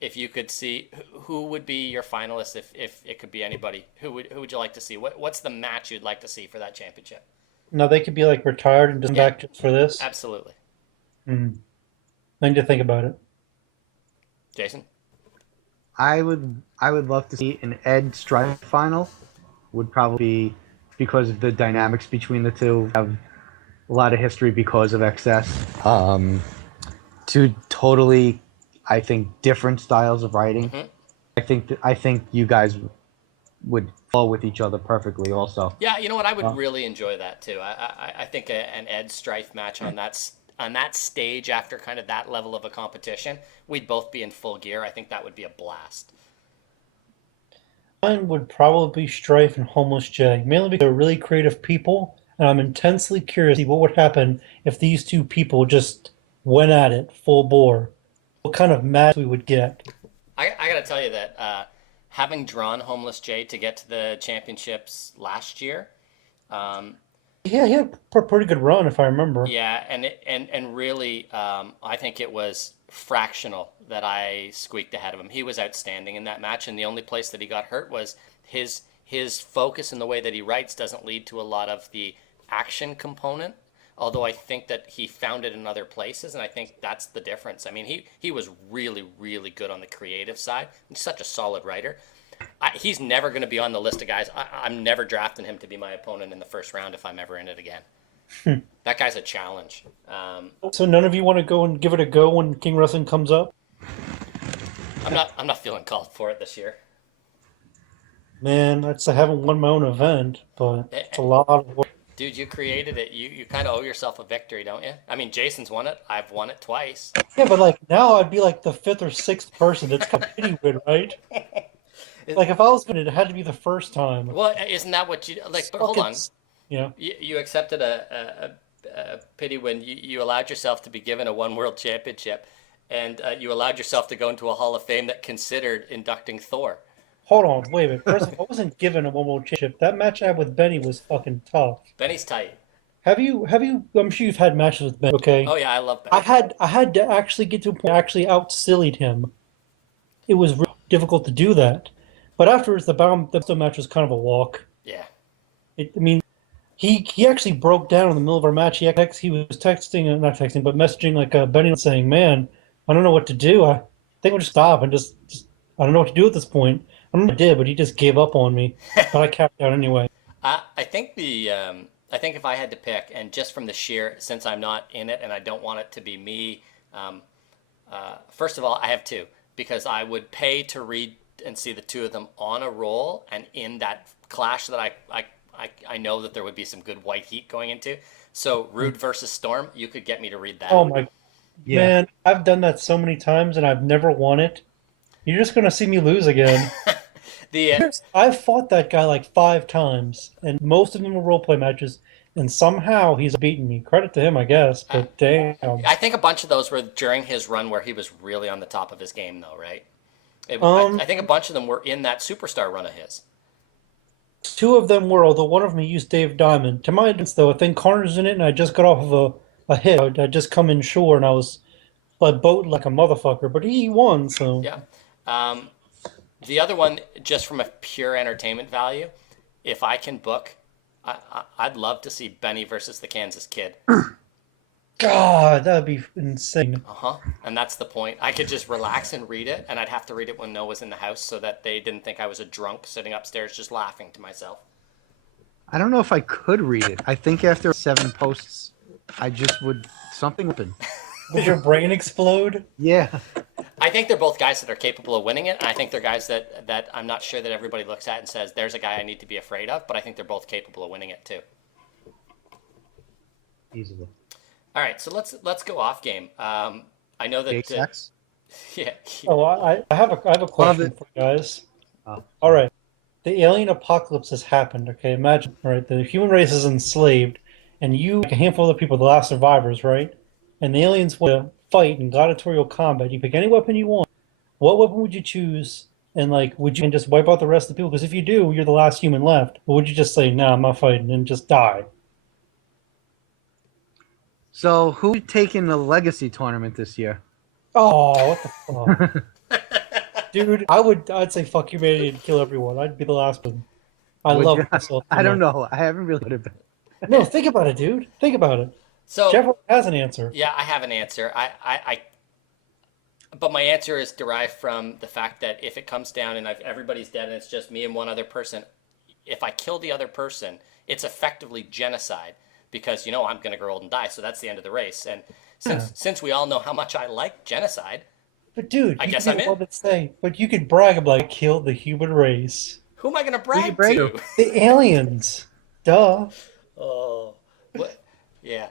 If you could see, who would be your finalist if it could be anybody? Who would you like to see? What's the match you'd like to see for that championship? No, they could be like retired and just back just for this. Absolutely. I need to think about it. Jason? I would love to see an Ed Strife final. Would probably be because of the dynamics between the two. Have a lot of history because of excess. Two totally, I think, different styles of writing. Mm-hmm. I think you guys would fall with each other perfectly. Also. Yeah, you know what? I would really enjoy that too. I think an Ed Strife match on that stage after kind of that level of a competition, we'd both be in full gear. I think that would be a blast. Mine would probably be Strife and Homeless Jay, mainly because they're really creative people, and I'm intensely curious to see what would happen if these two people just went at it full bore. What kind of match we would get. I got to tell you that having drawn Homeless Jay to get to the championships last year, Yeah, he had a pretty good run, if I remember. yeah, and really, I think it was fractional that I squeaked ahead of him. He was outstanding in that match, and the only place that he got hurt was his focus and the way that he writes doesn't lead to a lot of the action component. Although I think that he found it in other places, and I think that's the difference. I mean, he was really, really good on the creative side. He's such a solid writer. He's never going to be on the list of guys. I'm never drafting him to be my opponent in the first round if I'm ever in it again. That guy's a challenge. So none of you want to go and give it a go when King Wrestling comes up? I'm not feeling called for it this year. Man, I haven't won my own event, but it's a lot of work. Dude, you created it. You kind of owe yourself a victory, don't you? I mean, Jason's won it. I've won it twice. Yeah, but like now I'd be like the 5th or 6th person that's got pity win, right? Like if I was going to, it had to be the first time. Well, isn't that what you like? But hold on. Yeah. You accepted a pity when you allowed yourself to be given a one world championship, and you allowed yourself to go into a Hall of Fame that considered inducting Thor. Hold on, wait a minute. First of all, I wasn't given a one world championship. That match I had with Benny was fucking tough. Benny's tight. Have you? I'm sure you've had matches with Benny. Okay. Oh yeah, I love Benny. I had to actually get to a point I actually out-sillied him. It was really difficult to do that. But afterwards, the match was kind of a walk. Yeah. He actually broke down in the middle of our match. He was not texting, but messaging like Benny saying, "Man, I don't know what to do. I think we'll just stop and just I don't know what to do at this point." I don't know what he did, but he just gave up on me. But I capped out anyway. I think I think if I had to pick, and just from the sheer, since I'm not in it and I don't want it to be me, first of all, I have two because I would pay to read and see the two of them on a roll, and in that clash that I know that there would be some good white heat going into. So Rude versus Storm, you could get me to read that. Oh my Yeah. man, I've done that so many times and I've never won it. You're just gonna see me lose again. The I've fought that guy like 5 times, and most of them were roleplay matches, and somehow he's beaten me. Credit to him, I guess, but damn. I think a bunch of those were during his run where he was really on the top of his game, though, right? I think a bunch of them were in that superstar run of his. 2 of them were, although one of them used Dave Diamond. To my defense, though, I think Carter's in it, and I just got off of a hit. I just come in shore, and I was like boating like a motherfucker, but he won, so. Yeah. The other one, just from a pure entertainment value, if I can book, I'd love to see Benny versus the Kansas Kid. God, that'd be insane. And that's the point. I could just relax and read it, and I'd have to read it when Noah was in the house so that they didn't think I was a drunk sitting upstairs just laughing to myself. I don't know if I could read it. I think after 7 posts, I just would something happen. Would your brain explode? Yeah. I think they're both guys that are capable of winning it, and I think they're guys that I'm not sure that everybody looks at and says, there's a guy I need to be afraid of, but I think they're both capable of winning it too. Easily. All right, so let's go off game. I know that Sex? yeah. Oh, I have a question for you guys. Oh. All right, the alien apocalypse has happened. Okay, imagine, right? The human race is enslaved, and you, like a handful of people, the last survivors, right? And the aliens want to fight in gladiatorial combat. You pick any weapon you want. What weapon would you choose? And like, would you just wipe out the rest of the people? Because if you do, you're the last human left. Or would you just say, "No, I'm not fighting," and just die? So who taking the legacy tournament this year? Oh, what the fuck, dude! I'd say fuck humanity and kill everyone. I'd be the last one. I Would love you? myself. I don't know. I haven't really heard of it. No, think about it, dude. Think about it. So Jeff has an answer. yeah, I have an answer. But my answer is derived from the fact that if it comes down and everybody's dead and it's just me and one other person, if I kill the other person, it's effectively genocide because I'm going to grow old and die. So that's the end of the race. And since we all know how much I like genocide, But dude, I you guess can I'm be in. able to say, but you could brag about like killed the human race. who am I going to brag brag to? to? The aliens. Duh. Oh, what? Yeah.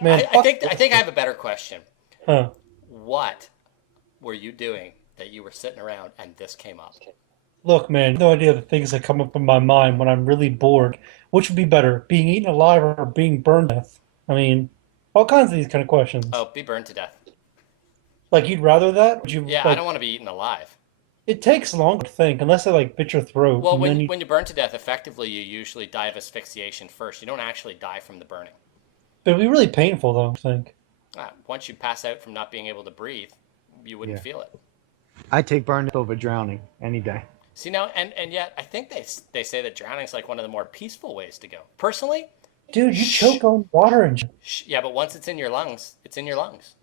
Man, I think I have a better question. Huh. What were you doing that you were sitting around and this came up? Look, man, no idea the things that come up in my mind when I'm really bored. Which would be better, being eaten alive or being burned to death? I mean, all kinds of these kind of questions. Oh, be burned to death. Like, you'd rather that? Would you? Yeah, I like, don't want to be eaten alive. It takes long to think, unless they like bit your throat. Well, and then when you burn to death, effectively you usually die of asphyxiation first. You don't actually die from the burning. It'd be really painful, though. I think. Once you pass out from not being able to breathe, you wouldn't feel it. I take burn over drowning any day. See now, and yet I think they say that drowning is like one of the more peaceful ways to go. Personally, Dude, you choke on water and shit. yeah, but once it's in your lungs, it's in your lungs.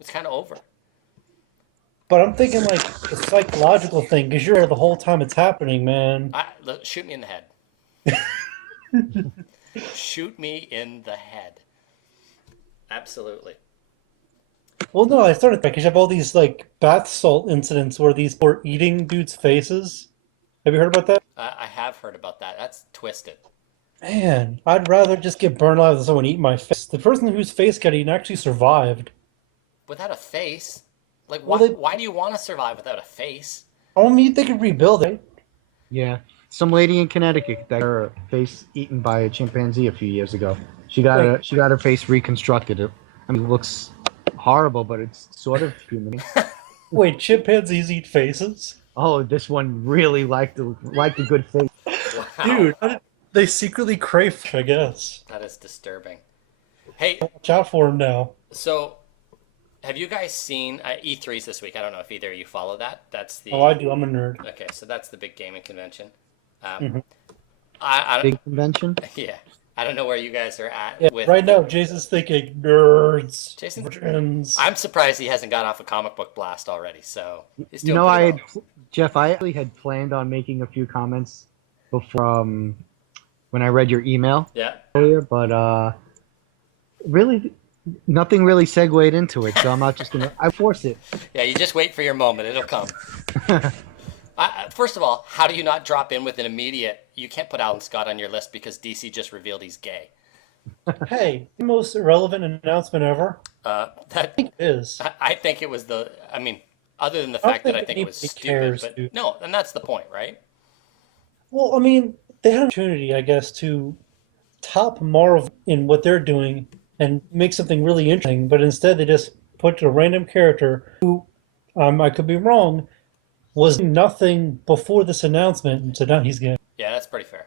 It's kind of over. But I'm thinking like the psychological thing, because you're there the whole time it's happening, man. Shoot me in the head. Shoot me in the head. Absolutely. Well, no, I started because you have all these like bath salt incidents where these were eating dudes' faces. Have you heard about that? I have heard about that. That's twisted. Man, I'd rather just get burned alive than someone eat my face. The person whose face got eaten actually survived. Without a face? Like, Well, why do you want to survive without a face? I mean, they could rebuild it. Yeah. Some lady in Connecticut that got her face eaten by a chimpanzee a few years ago. She got her face reconstructed. I mean, it looks horrible, but it's sort of human. Wait, chimpanzees eat faces? Oh, this one really liked a good face. Wow. Dude, they secretly crave fish, I guess. That is disturbing. Hey, Watch out for them now. so have you guys seen E3's this week? I don't know if either of you follow that. That's the Oh, I do. I'm a nerd. Okay, so that's the big gaming convention. Mhm. I don't. Big convention. Yeah. I don't know where you guys are Yeah, at with right now, Jason's thinking nerds, Jason. virgins. I'm surprised he hasn't got off a comic book blast already. So he's You doing know, pretty well. Jeff, I actually had planned on making a few comments before when I read your email Yeah. earlier, but really, nothing really segued into it, so I'm not just gonna. I force it. Yeah, you just wait for your moment. It'll come. First of all, how do you not drop in with an immediate? You can't put Alan Scott on your list because DC just revealed he's gay. Hey, the most irrelevant announcement ever. That It is. I think it was the. I mean, other than the I don't fact that I think think it was anybody stupid, cares, but dude. no, and that's the point, right? Well, I mean, they had an opportunity, I guess, to top Marvel in what they're doing and make something really interesting, but instead they just put a random character who, I could be wrong, was nothing before this announcement, and so now he's gay. Yeah, that's pretty fair.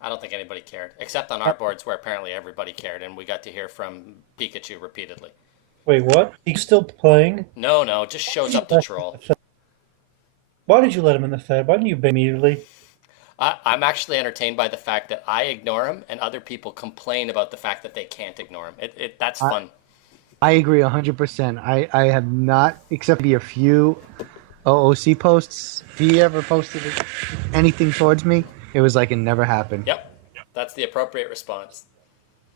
I don't think anybody cared, except on our boards where apparently everybody cared, and we got to hear from Pikachu repeatedly. Wait, what? He's still playing? No, just shows up to troll. Why did you let him in the Fed? Why didn't you ban immediately? I'm actually entertained by the fact that I ignore him, and other people complain about the fact that they can't ignore him. That's fun. I agree 100%. I have not, except maybe a few OOC posts. If he ever posted anything towards me, it was like it never happened. Yep, that's the appropriate response.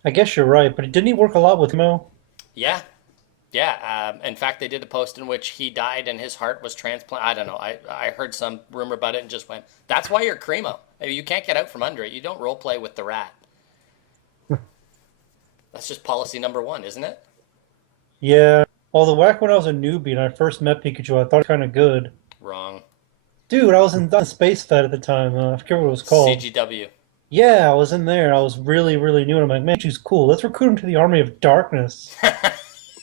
I guess you're right, but didn't he work a lot with Mo? Yeah. In fact, they did a post in which he died and his heart was transplanted. I don't know. I heard some rumor about it and just went, that's why you're Cremo. I mean, you can't get out from under it. You don't role play with the rat. That's just policy number 1, isn't it? Yeah. Although back when I was a newbie and I first met Pikachu, I thought it was kind of good. Wrong. Dude, I was in Space Fed at the time. I forget what it was called. CGW. Yeah, I was in there. I was really, really new. And I'm like, man, Pikachu's cool. Let's recruit him to the Army of Darkness.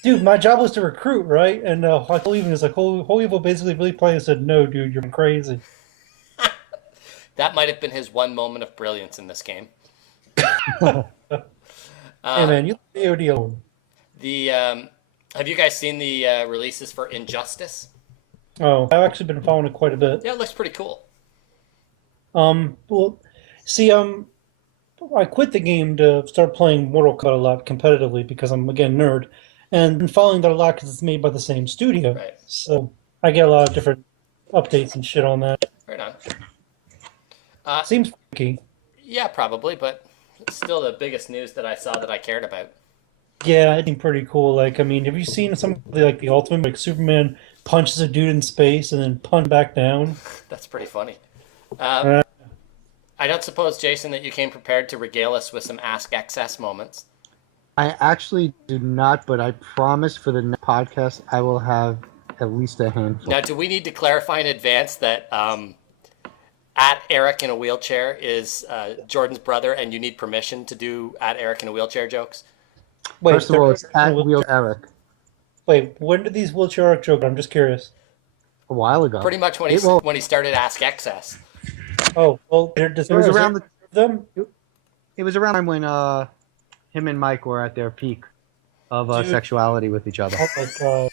Dude, my job was to recruit, right? And whole evening was like, whole evil basically really playing. I said, no, dude, you're crazy. That might have been his one moment of brilliance in this game. Hey, man, you leave AOD alone. Have you guys seen the releases for Injustice? Oh, I've actually been following it quite a bit. Yeah, it looks pretty cool. Well, see, I quit the game to start playing Mortal Kombat a lot competitively because I'm, again, nerd. And been following that a lot because it's made by the same studio. Right. So I get a lot of different updates and shit on that. Right on. Seems freaky. Yeah, probably, but it's still the biggest news that I saw that I cared about. Yeah, it seemed pretty cool. Like, I mean, have you seen some of the Ultimate, like Superman punches a dude in space and then punch back down? That's pretty funny. Uh, I don't suppose, Jason, that you came prepared to regale us with some Ask XS moments. I actually do not, but I promise for the next podcast I will have at least a handful. Now, do we need to clarify in advance that at Eric in a wheelchair is Jordan's brother, and you need permission to do at Eric in a wheelchair jokes? Wait, First of all, it's at Wheel Eric. Wait, when did these wheelchair arc joke? I'm just curious. A while ago. Pretty much when he started Ask XS. Oh, well, it was around them. It was around when him and Mike were at their peak of sexuality with each other. Oh my god!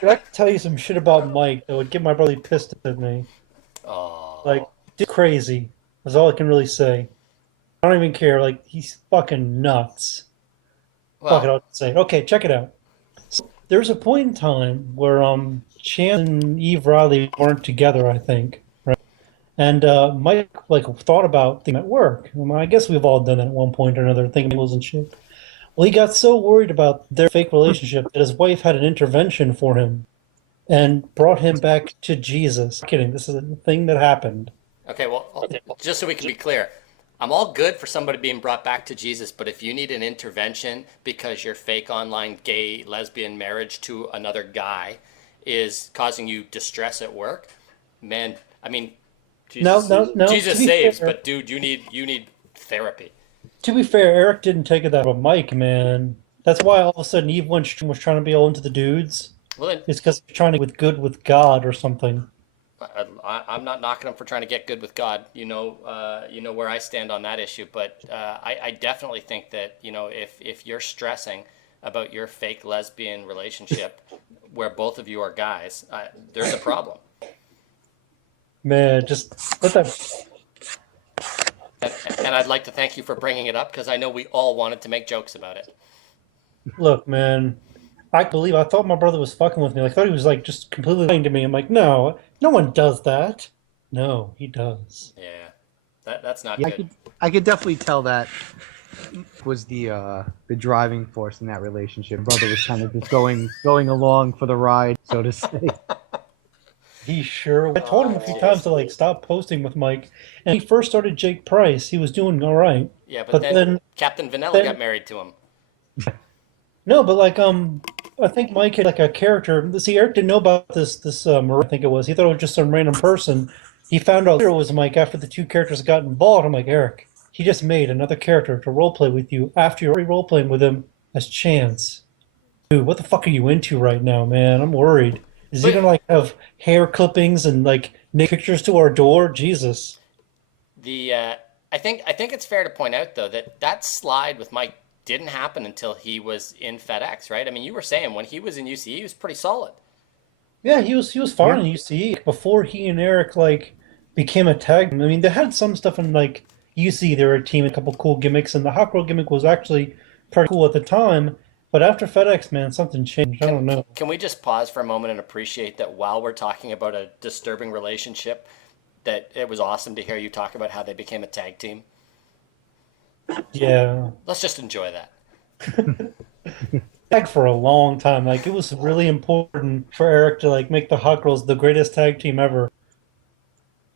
Dude, I can tell you some shit about Mike that would get my brother pissed at me. Oh. Like, dude, crazy. That's all I can really say. I don't even care. Like, he's fucking nuts. Well, Fuck it, I'll say it. Okay, check it out. So, there's a point in time where Chance and Eve Riley weren't together, I think, right? And Mike thought about them at work. Well, I guess we've all done that at one point or another, thinking it wasn't shit. Well, he got so worried about their fake relationship that his wife had an intervention for him and brought him back to Jesus. I'm kidding, this is a thing that happened. Okay, well, just so we can be clear, I'm all good for somebody being brought back to Jesus, but if you need an intervention because your fake online gay lesbian marriage to another guy is causing you distress at work, man, I mean, Jesus, no, Jesus saves, but dude, you need therapy. To be fair, Eric didn't take it that about Mike, man. That's why all of a sudden Eve was trying to be all into the dudes. Well, then, It's because he's trying to get good with God or something. I'm not knocking him for trying to get good with God. You know where I stand on that issue. But I definitely think that if you're stressing about your fake lesbian relationship, where both of you are guys, there's a problem. Man, just let that. And I'd like to thank you for bringing it up because I know we all wanted to make jokes about it. Look, man, I thought my brother was fucking with me. Like, I thought he was like just completely lying to me. I'm like, no, no one does that. No, he does. Yeah, that's not Yeah, good. I could definitely tell that was the driving force in that relationship. Brother was kind of just going along for the ride, so to say. He sure. I told him a few times to like stop posting with Mike. And he first started Jake Price. He was doing all right. Yeah, But then Captain Vanilla got married to him. no, but like I think Mike had like a character. See, Eric didn't know about this I think it was. He thought it was just some random person. He found out later it was Mike after the two characters got involved. I'm like, Eric, he just made another character to roleplay with you after you're already roleplaying with him as Chance. Dude, what the fuck are you into right now, man? I'm worried. Is he gonna like have hair clippings and like naked pictures to our door? Jesus. I think it's fair to point out though that slide with Mike didn't happen until he was in FedEx, right? I mean, you were saying when he was in UCE, he was pretty solid. Yeah, he was fine in UCE before he and Eric like became a tag. I mean, they had some stuff in like UCE. They were a team, a couple cool gimmicks, and the Hot Girl gimmick was actually pretty cool at the time. But after FedEx, man, something changed. I don't know. Can we just pause for a moment and appreciate that while we're talking about a disturbing relationship, that it was awesome to hear you talk about how they became a tag team? Yeah, Let's just enjoy that. tag for a long time. Like it was really important for Eric to like make the Hot Girls the greatest tag team ever.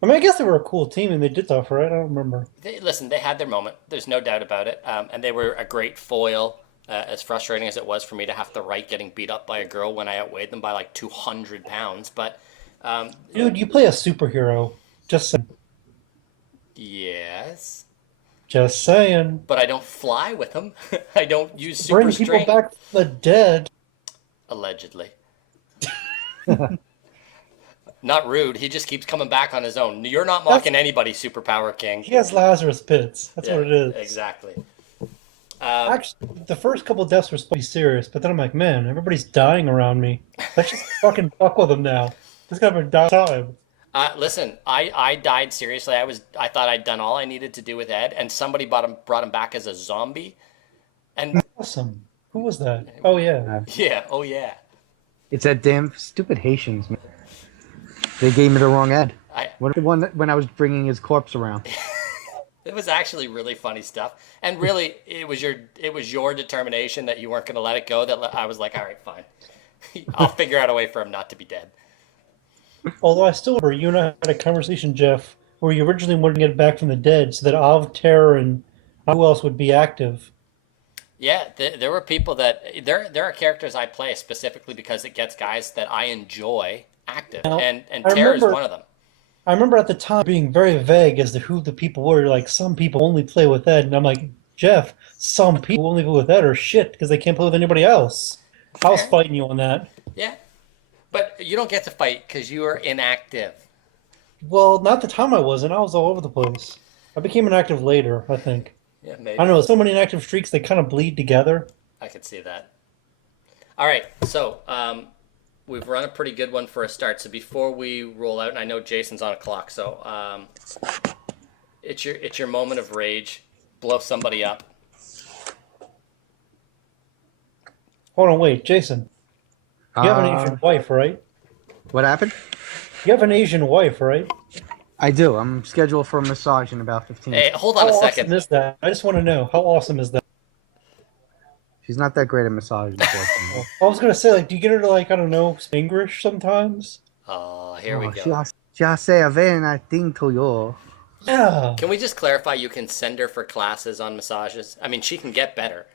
I mean, I guess they were a cool team and they did stuff, right? I don't remember. Listen, they had their moment. There's no doubt about it. And they were a great foil. As frustrating as it was for me to have to write getting beat up by a girl when I outweighed them by like 200 pounds. But, Dude, you play a superhero. Just saying. yes. Just saying. But I don't fly with them. I don't use super Bring people strength. back from the dead. Allegedly. Not rude. He just keeps coming back on his own. You're not mocking anybody, Superpower King. He has Lazarus pits. That's what it is. Exactly. Actually, the first couple of deaths were supposed to be serious, but then I'm like, man, everybody's dying around me. Let's just fucking fuck with them now. This guy would die time. Listen, I died seriously. I thought I'd done all I needed to do with Ed, and somebody brought him back as a zombie. And Awesome. Who was that? Oh yeah. yeah, oh yeah. It's that damn stupid Haitians, man. They gave me the wrong Ed. The one when I was bringing his corpse around. It was actually really funny stuff, and really, it was your determination that you weren't going to let it go. That I was like, all right, fine, I'll figure out a way for him not to be dead. Although I still remember you and I had a conversation, Jeff, where you originally wanted to get back from the dead so that Av, Terror, and who else would be active. Yeah, there were people that there are characters I play specifically because it gets guys that I enjoy active, Now, and I Terror is remember- one of them. I remember at the time being very vague as to who the people were. Like, some people only play with Ed, and I'm like, Jeff, some people only play with Ed are shit because they can't play with anybody else. I was Fair. fighting you on that. Yeah, but you don't get to fight because you are inactive. Well, not the time I wasn't. I was all over the place. I became inactive later, I think. Yeah, maybe. I don't know, so many inactive streaks, they kind of bleed together. I could see that. All right, so we've run a pretty good one for a start. So before we roll out, and I know Jason's on a clock, so it's your moment of rage. Blow somebody up. Hold on, wait, Jason. You have an Asian wife, right? What happened? You have an Asian wife, right? I do. I'm scheduled for a massage in about 15 Hey, hold on How a awesome second. is that? I just want to know, how awesome is that? She's not that great at massage, unfortunately. I was going to say, like, do you get her to, like, I don't know, speak English sometimes? Oh, here we go. Ya sé a ver I think to you. Yeah. Can we just clarify? You can send her for classes on massages. I mean, she can get better.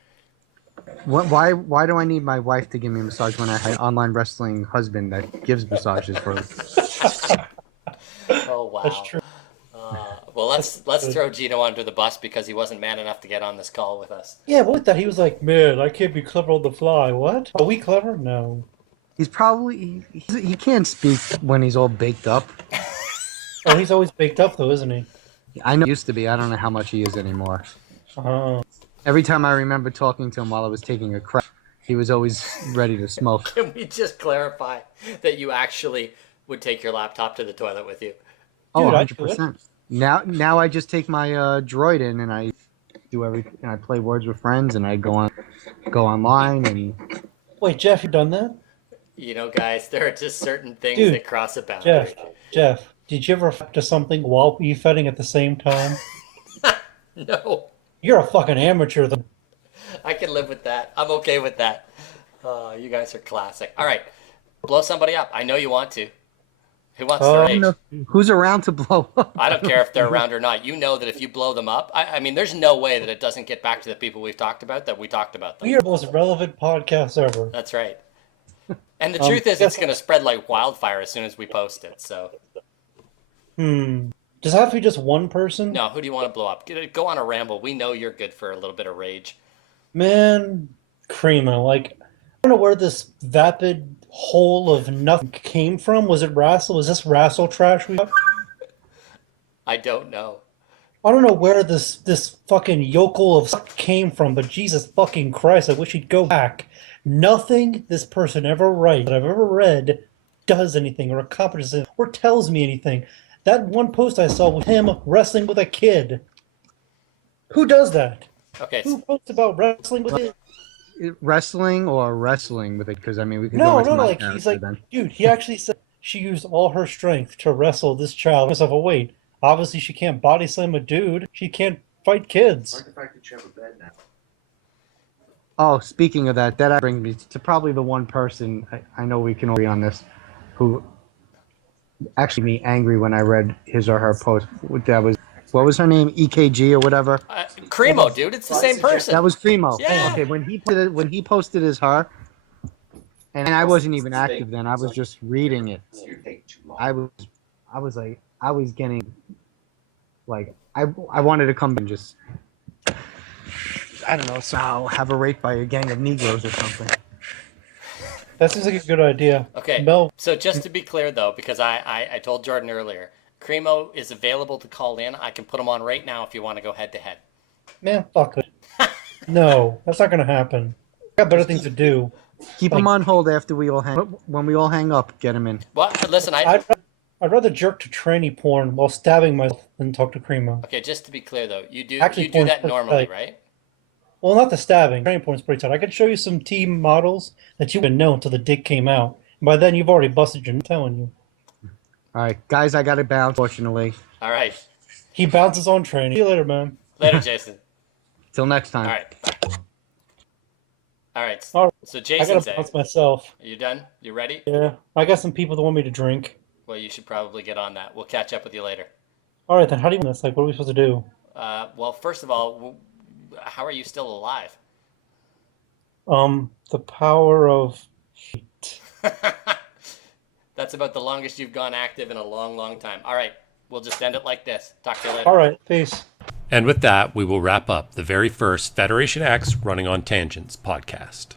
Why do I need my wife to give me a massage when I have an online wrestling husband that gives massages for her? Oh wow. That's true. Well, let's throw Gino under the bus because he wasn't man enough to get on this call with us. Yeah, what with that? He was like, man, I can't be clever on the fly. What? Are we clever? No. He's probably he can't speak when he's all baked up. Oh, he's always baked up, though, isn't he? I know he used to be. I don't know how much he is anymore. Oh. Every time I remember talking to him while I was taking a crap, he was always ready to smoke. Can we just clarify that you actually would take your laptop to the toilet with you? Oh, Dude, I 100%. Now I just take my droid in and I do everything. And I play Words with Friends and I go online and Wait, Jeff, you done that? You know, guys, there are just certain things Dude, that cross a boundary. Jeff, did you ever to something while e-fetting at the same time? No, You're a fucking amateur. I can live with that. I'm okay with that. You guys are classic. All right, blow somebody up. I know you want to. Who wants to rage? no, who's around to blow up? I don't care if they're around or not. You know that if you blow them up, I mean, there's no way that it doesn't get back to the people we've talked about that we talked about them. We are the most relevant podcast ever. That's right. And the truth is, it's going to spread like wildfire as soon as we post it. So, Does it have to be just one person? no, who do you want to blow up? Go on a ramble. We know you're good for a little bit of rage. Man, Crema, like, I don't know where this vapid hole of nothing came from. Was it Wrassle? Was this Wrassle trash we got? I don't know. I don't know where this fucking yokel of stuff came from, but Jesus fucking Christ, I wish he'd go back. Nothing this person ever writes that I've ever read does anything or accomplishes anything or tells me anything. That one post I saw was him wrestling with a kid. Who does that? Okay, Who posts about wrestling with it? Wrestling or wrestling with it? Because I mean, we can No, go into no, my like he's character like, then. dude, he actually said she used all her strength to wrestle this child. Myself, oh wait, obviously she can't body slam a dude. She can't fight kids. The fact that you have a bed now. Oh, speaking of that, that brings me to probably the one person I know we can agree on this, who actually made me angry when I read his or her post. That was, what was her name? EKG or whatever. Cremo, dude, it's the same person. That was Primo. Yeah. Okay, when he posted his her, and I wasn't even active then. I was just reading it. You take too long. I was getting like I wanted to come and just I don't know somehow have a rape by a gang of Negroes or something. That seems like a good idea. Okay, Mel, so just to be clear, though, because I told Jordan earlier, Cremo is available to call in. I can put him on right now if you want to go head-to-head. man, fuck it. No, that's not gonna happen. I got better things to do. Keep him on hold after we all hang. When we all hang up, get him in. Well, listen, I'd rather jerk to tranny porn while stabbing myself than talk to Cremo. Okay, just to be clear, though, you do Actually, you do that porn's normally, like- right? Well, not the stabbing. Tranny porn's pretty tight. I could show you some team models that you wouldn't know until the dick came out. And by then, you've already busted your. I'm telling you. All right, guys, I got to bounce. Fortunately, All right. He bounces on tranny. See you later, man. Later, Jason. till next time. All right. Bye. All right. All right. So I Jason's gotta bounce myself. Are you done? You ready? Yeah, I got some people that want me to drink. Well, you should probably get on that. We'll catch up with you later. All right, then. How do you want this? Like, what are we supposed to do? Well, first of all, how are you still alive? The power of heat. That's about the longest you've gone active in a long, long time. All right. We'll just end it like this. Talk to you later. All right, peace. And with that, we will wrap up the very first Federation X Running on Tangents podcast.